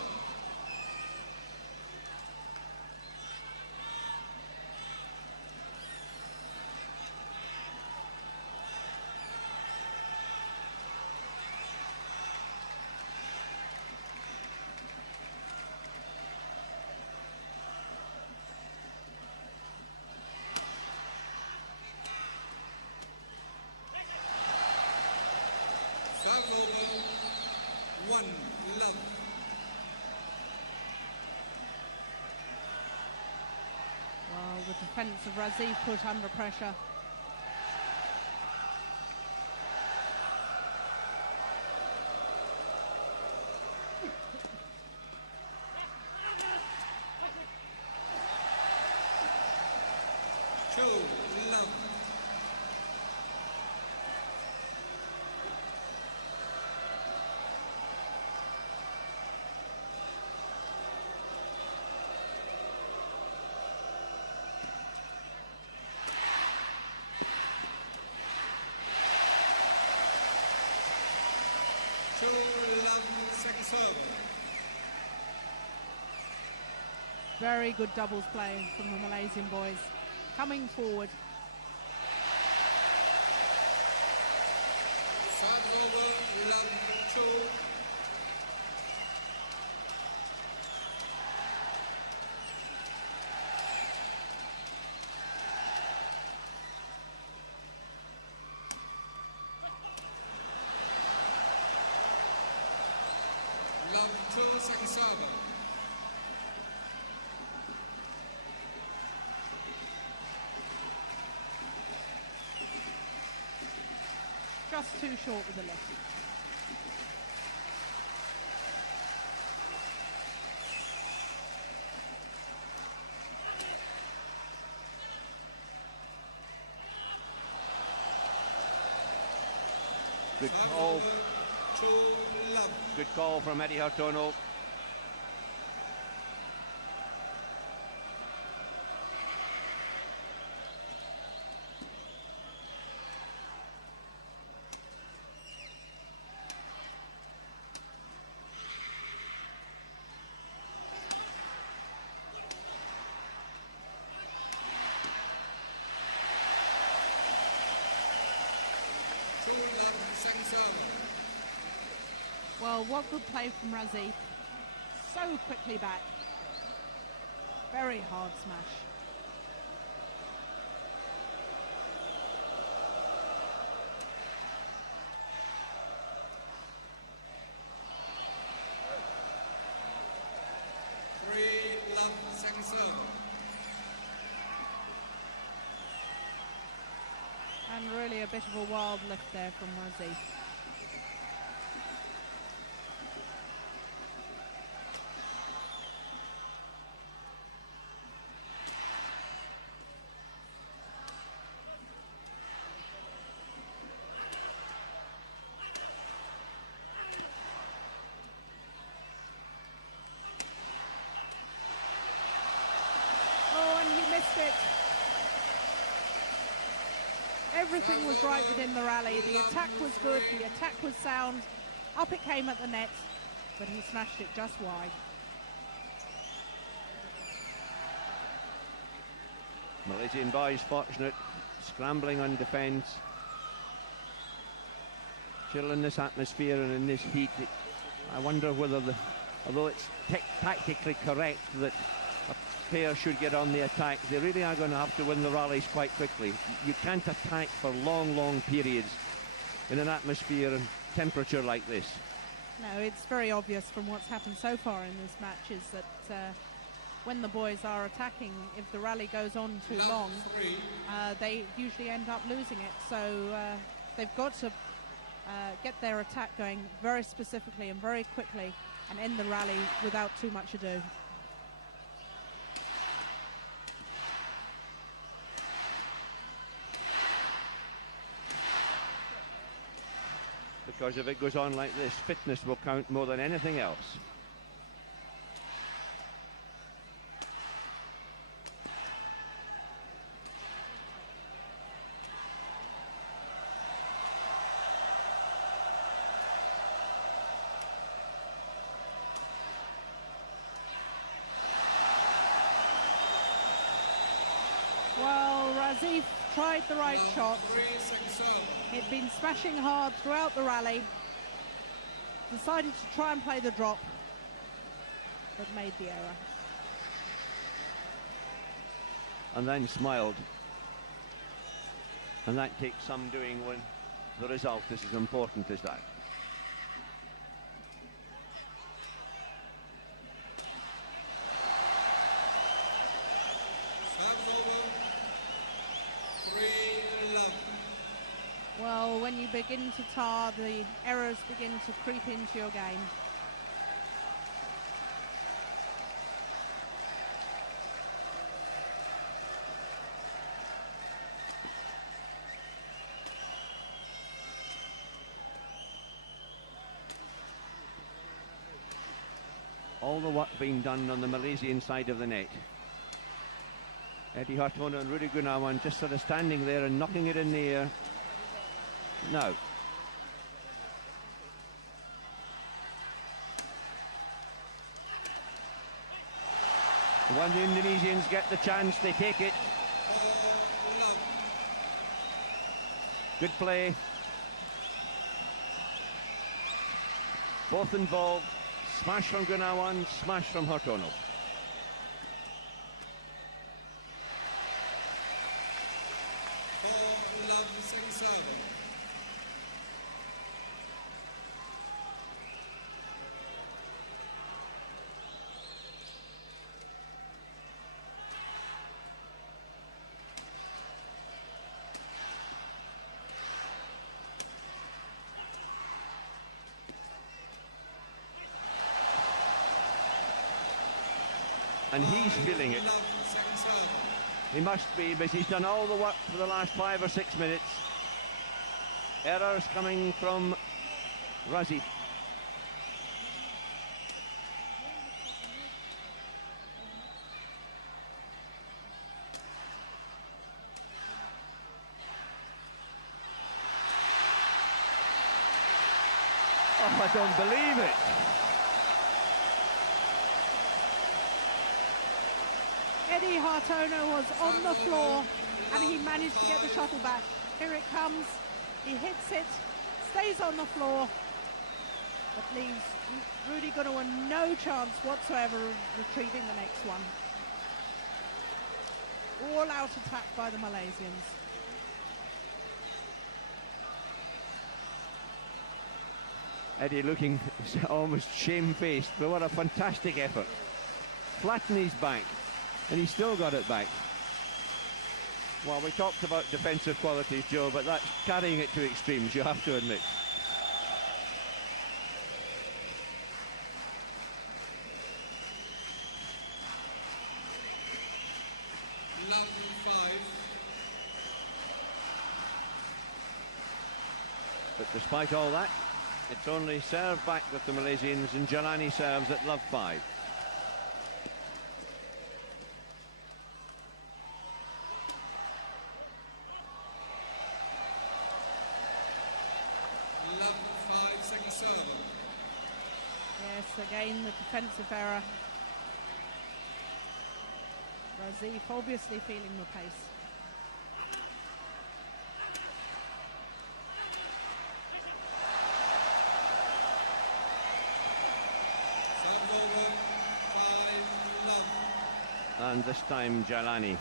Serve over, one love. Well, the defence of Rajiv put under pressure. Two love. Two love, second serve. Very good doubles play from the Malaysian boys. Coming forward. Serve over, love two. Love two, second serve. Just too short with the left. Good call. Two love. Good call from Eddie Hartono. Two love, second serve. Well, what good play from Rajiv. So quickly back. Very hard smash. Three love, second serve. And really a bit of a wild lift there from Rajiv. it. Everything was right within the rally. The attack was good, the attack was sound. Up it came at the net, but he smashed it just wide. Malaysian boys fortunate, scrambling on defence. Still in this atmosphere and in this heat, I wonder whether, although it's tactically correct that a pair should get on the attack, they really are going to have to win the rallies quite quickly. You can't attack for long periods in an atmosphere and temperature like this. No, it's very obvious from what's happened so far in this match is that when the boys are attacking, if the rally goes on too long, they usually end up losing it. So they've got to get their attack going very specifically and very quickly and end the rally without too much ado. Because if it goes on like this, fitness will count more than anything else. Well, Rajiv tried the right shot. He'd been smashing hard throughout the rally. Decided to try and play the drop, but made the error. And then smiled. And that takes some doing when the result is as important as that. Well, when you begin to tar, the errors begin to creep into your game. All the work being done on the Malaysian side of the net. Eddie Hartono and Rudy Gunawan just sort of standing there and knocking it in the air. No. When the Indonesians get the chance, they take it. Good play. Both involved. Smash from Gunawan, smash from Hartono. And he's feeling it. He must be, but he's done all the work for the last 5 or 6 minutes. Errors coming from Rajiv. Oh, I don't believe it. Eddie Hartono was on the floor and he managed to get the shuttle back. Here it comes, he hits it, stays on the floor, but leaves Rudy Gunawan no chance whatsoever of retrieving the next one. All out attack by the Malaysians. Eddie looking almost shamefaced, but what a fantastic effort. Flatten his back. And he still got it back. Well, we talked about defensive qualities, Joe, but that's carrying it to extremes, you have to admit. Level 5. But despite all that, it's only serve back with the Malaysians, and Jailani serves at love 5. again, the defensive error. Rajiv obviously feeling the pace. And this time Jailani.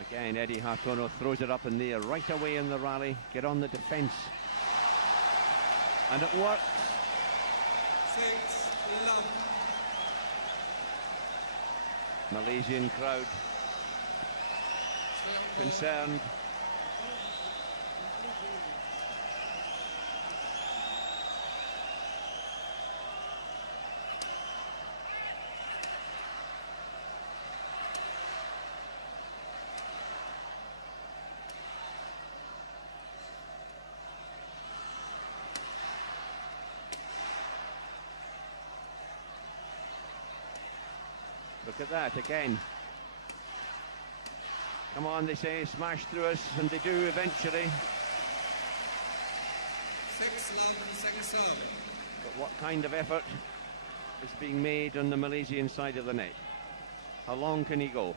Again, Eddie Hartono throws it up in the air right away in the rally. Get on the defence. And it works. 6-love. Malaysian crowd concerned. Look at that again. Come on, they say, smash through us, and they do eventually. 6-love, second serve. But what kind of effort is being made on the Malaysian side of the net? How long can he go?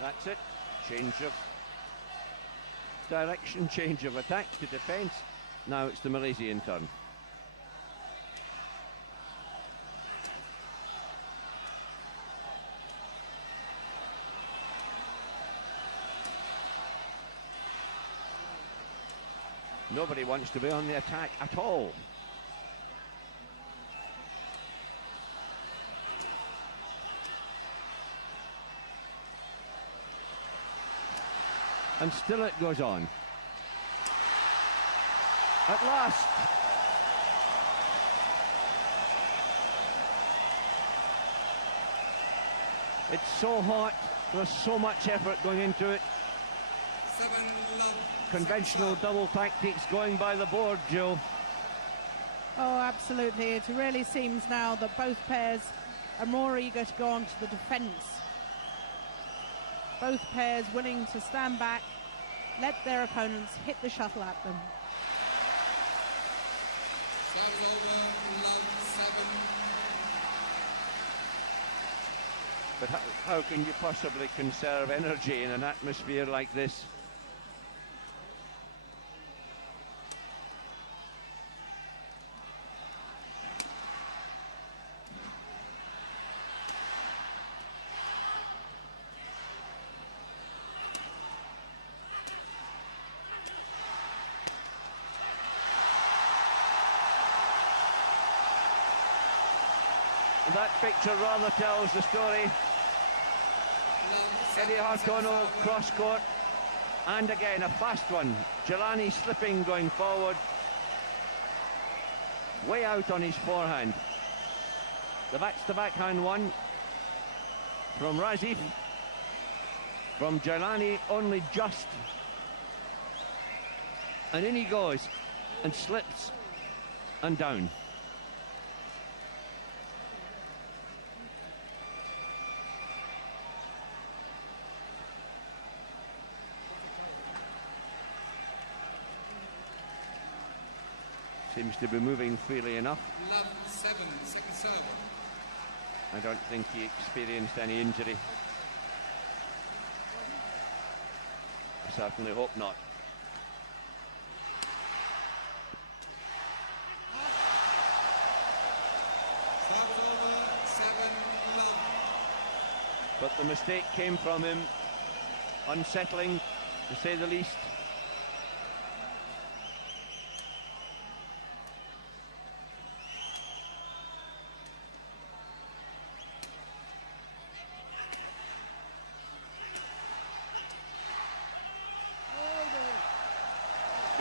That's it. Change of direction, change of attack to defence. Now it's the Malaysian turn. Nobody wants to be on the attack at all. And still it goes on. At last. It's so hot. There's so much effort going into it. 7-love. Conventional double tactics going by the board, Joe. Oh, absolutely. It really seems now that both pairs are more eager to go on to the defence. Both pairs willing to stand back, let their opponents hit the shuttle at them. Serve over, love 7. But how can you possibly conserve energy in an atmosphere like this? That picture rather tells the story. Eddie Hartono cross court, and again a fast one. Jailani slipping going forward, way out on his forehand. That's the backhand one from Rajiv. From Jailani only just, and in he goes and slips and down. Seems to be moving freely enough. Love 7, second serve. I don't think he experienced any injury. I certainly hope not. Serve over, 7-love. But the mistake came from him. Unsettling, to say the least.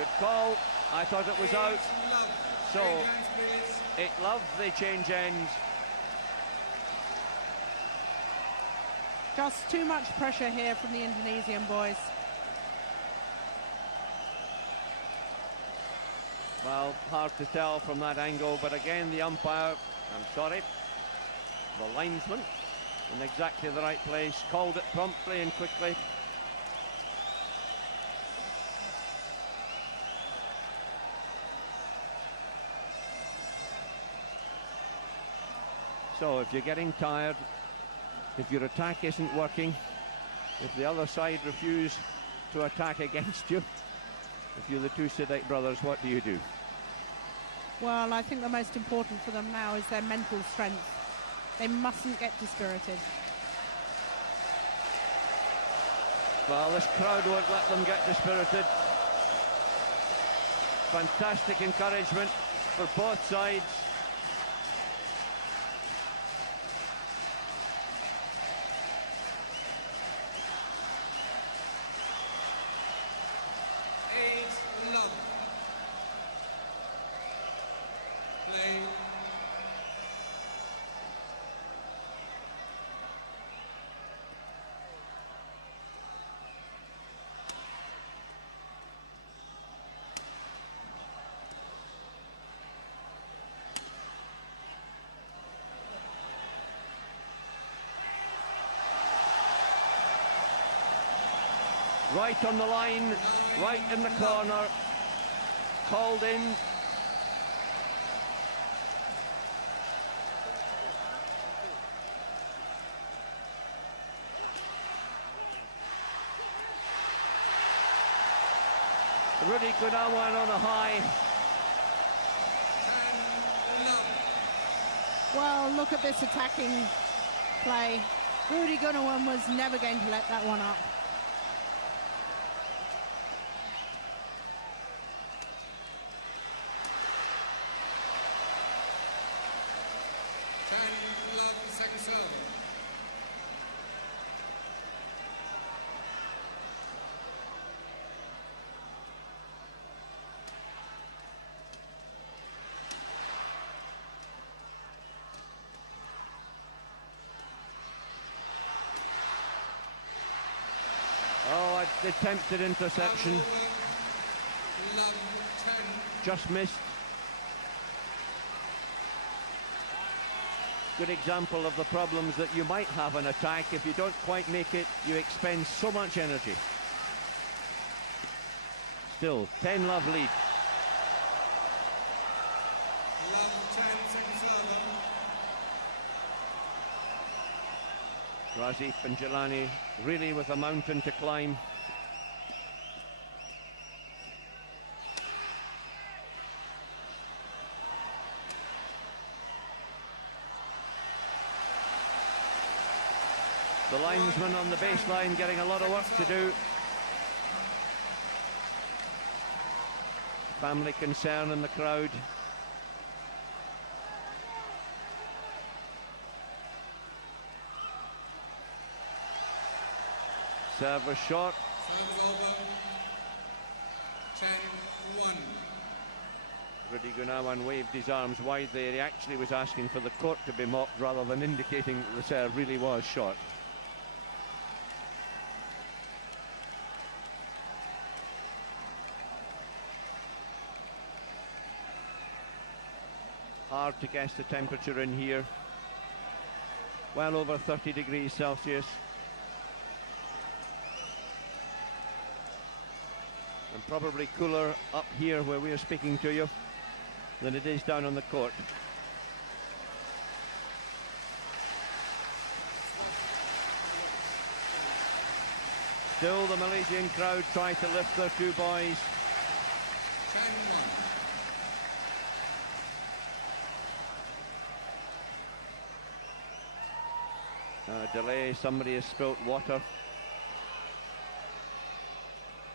Good call. I thought it was out. So, it loved the change ends. Just too much pressure here from the Indonesian boys. Well, hard to tell from that angle, but again, the umpire, the linesman, in exactly the right place, called it promptly and quickly. So if you're getting tired, if your attack isn't working, if the other side refuse to attack against you, if you're the two Sidek brothers, what do you do? Well, I think the most important for them now is their mental strength. They mustn't get dispirited. Well, this crowd won't let them get dispirited. Fantastic encouragement for both sides. Play. Right on the line, right in the corner, called in. Rudy Gunawan on a high. Well, look at this attacking play. Rudy Gunawan was never going to let that one up. Second serve. Oh, the attempted interception. Just missed. Good example of the problems that you might have in attack. If you don't quite make it, you expend so much energy. Still, 10-love lead. Rajiv and Jailani really with a mountain to climb. The linesman on the baseline getting a lot of work to do. Family concern in the crowd. Serve was short. Serve over. 10-1. Rudy Gunawan waved his arms wide there. He actually was asking for the court to be mocked rather than indicating that the serve really was short. Hard to guess the temperature in here. Well over 30 degrees Celsius. And probably cooler up here where we are speaking to you than it is down on the court. Still the Malaysian crowd try to lift their two boys. 10-1. Delay, somebody has spilt water.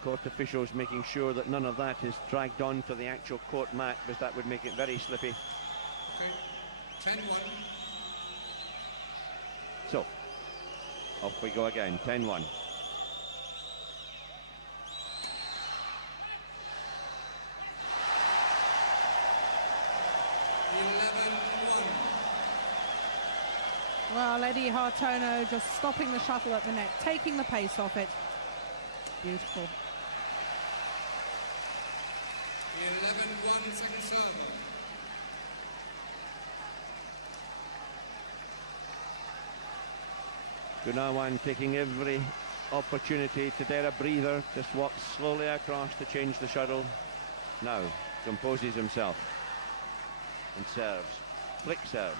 Court officials making sure that none of that is dragged on to the actual court mat, because that would make it very slippy. Okay, 10-1. So, off we go again, 10-1. Hartono just stopping the shuttle at the net, taking the pace off it. Beautiful. 11-1 second serve. Gunawan taking every opportunity to dare a breather, just walks slowly across to change the shuttle. Now composes himself and serves. Flick serve.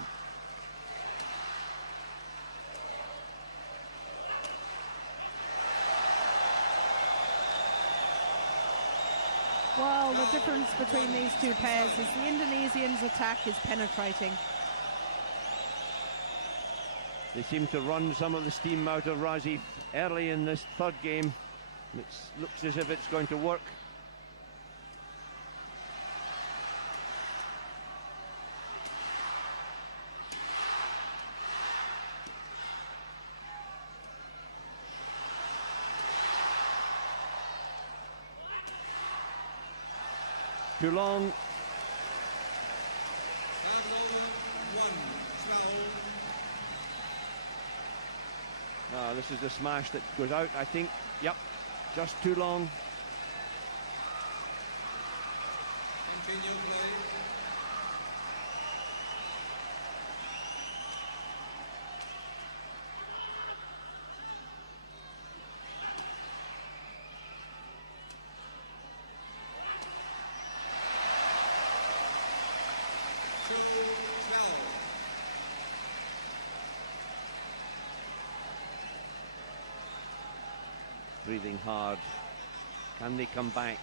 Well, the difference between these two pairs is the Indonesians' attack is penetrating. They seem to run some of the steam out of Rajiv early in this third game. It looks as if it's going to work. Too long. This is the smash that goes out, I think. Yep, just too long. Continue play. Breathing hard. Can they come back?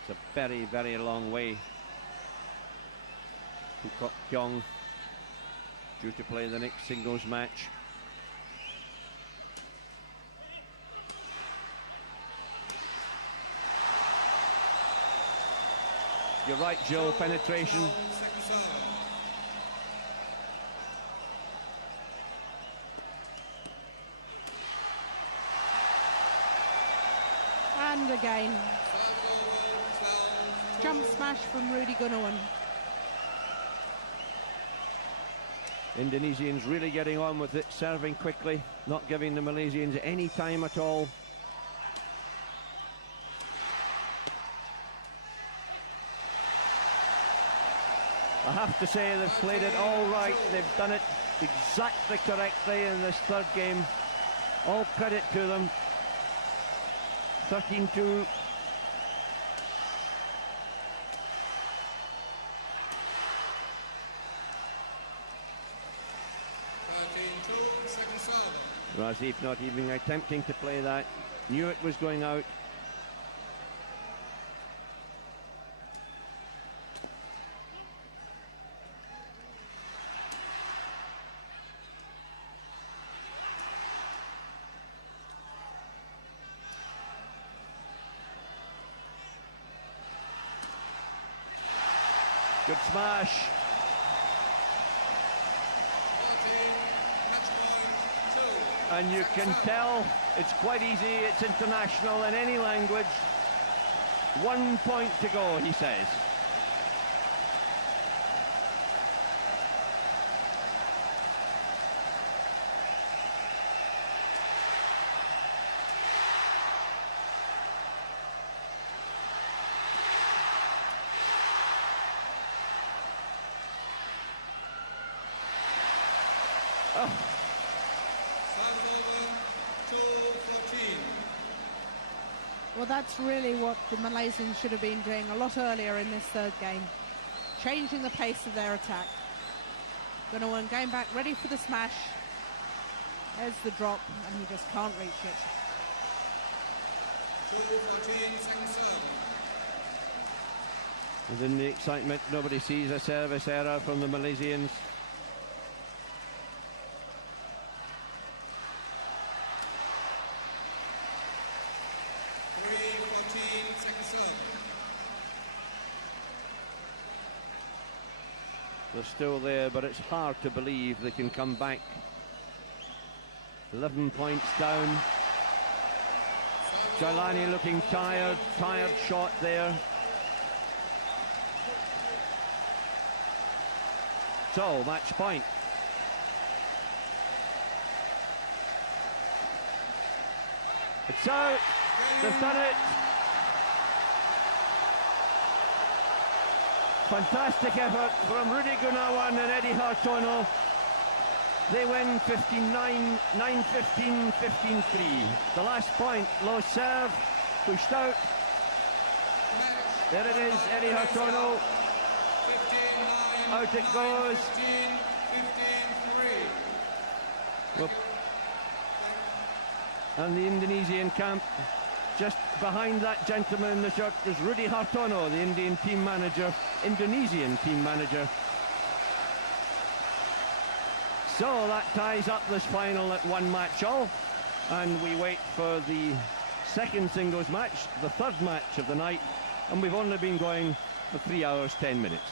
It's a very, very long way. Kok Kyong due to play the next singles match. You're right, Joe, penetration. And again, jump smash from Rudy Gunawan. Indonesians really getting on with it, serving quickly, not giving the Malaysians any time at all. I have to say they've played it all right. They've done it exactly correctly in this third game. All credit to them. 13-2. Rajiv not even attempting to play that. Knew it was going out. Good smash. And you can tell it's quite easy, it's international in any language. 1 point to go, he says. Well, that's really what the Malaysians should have been doing a lot earlier in this third game. Changing the pace of their attack. Gunawan going back, ready for the smash. There's the drop, and he just can't reach it. 2-14, second serve. Within the excitement, nobody sees a service error from the Malaysians. They're still there, but it's hard to believe they can come back. 11 points down. Jailani looking tired shot there. So, match point. It's out. They've done it. Fantastic effort from Rudy Gunawan and Eddie Hartono. They win 15-9, 9-15, 15-3. The last point, low serve, pushed out. There it is, Eddie Hartono. 15-9. Out it goes. 15-3. Well, and the Indonesian camp, just behind that gentleman in the shirt is Rudy Hartono, the Indonesian team manager. So that ties up this final at 1 match all, and we wait for the second singles match, the third match of the night, and we've only been going for 3 hours 10 minutes.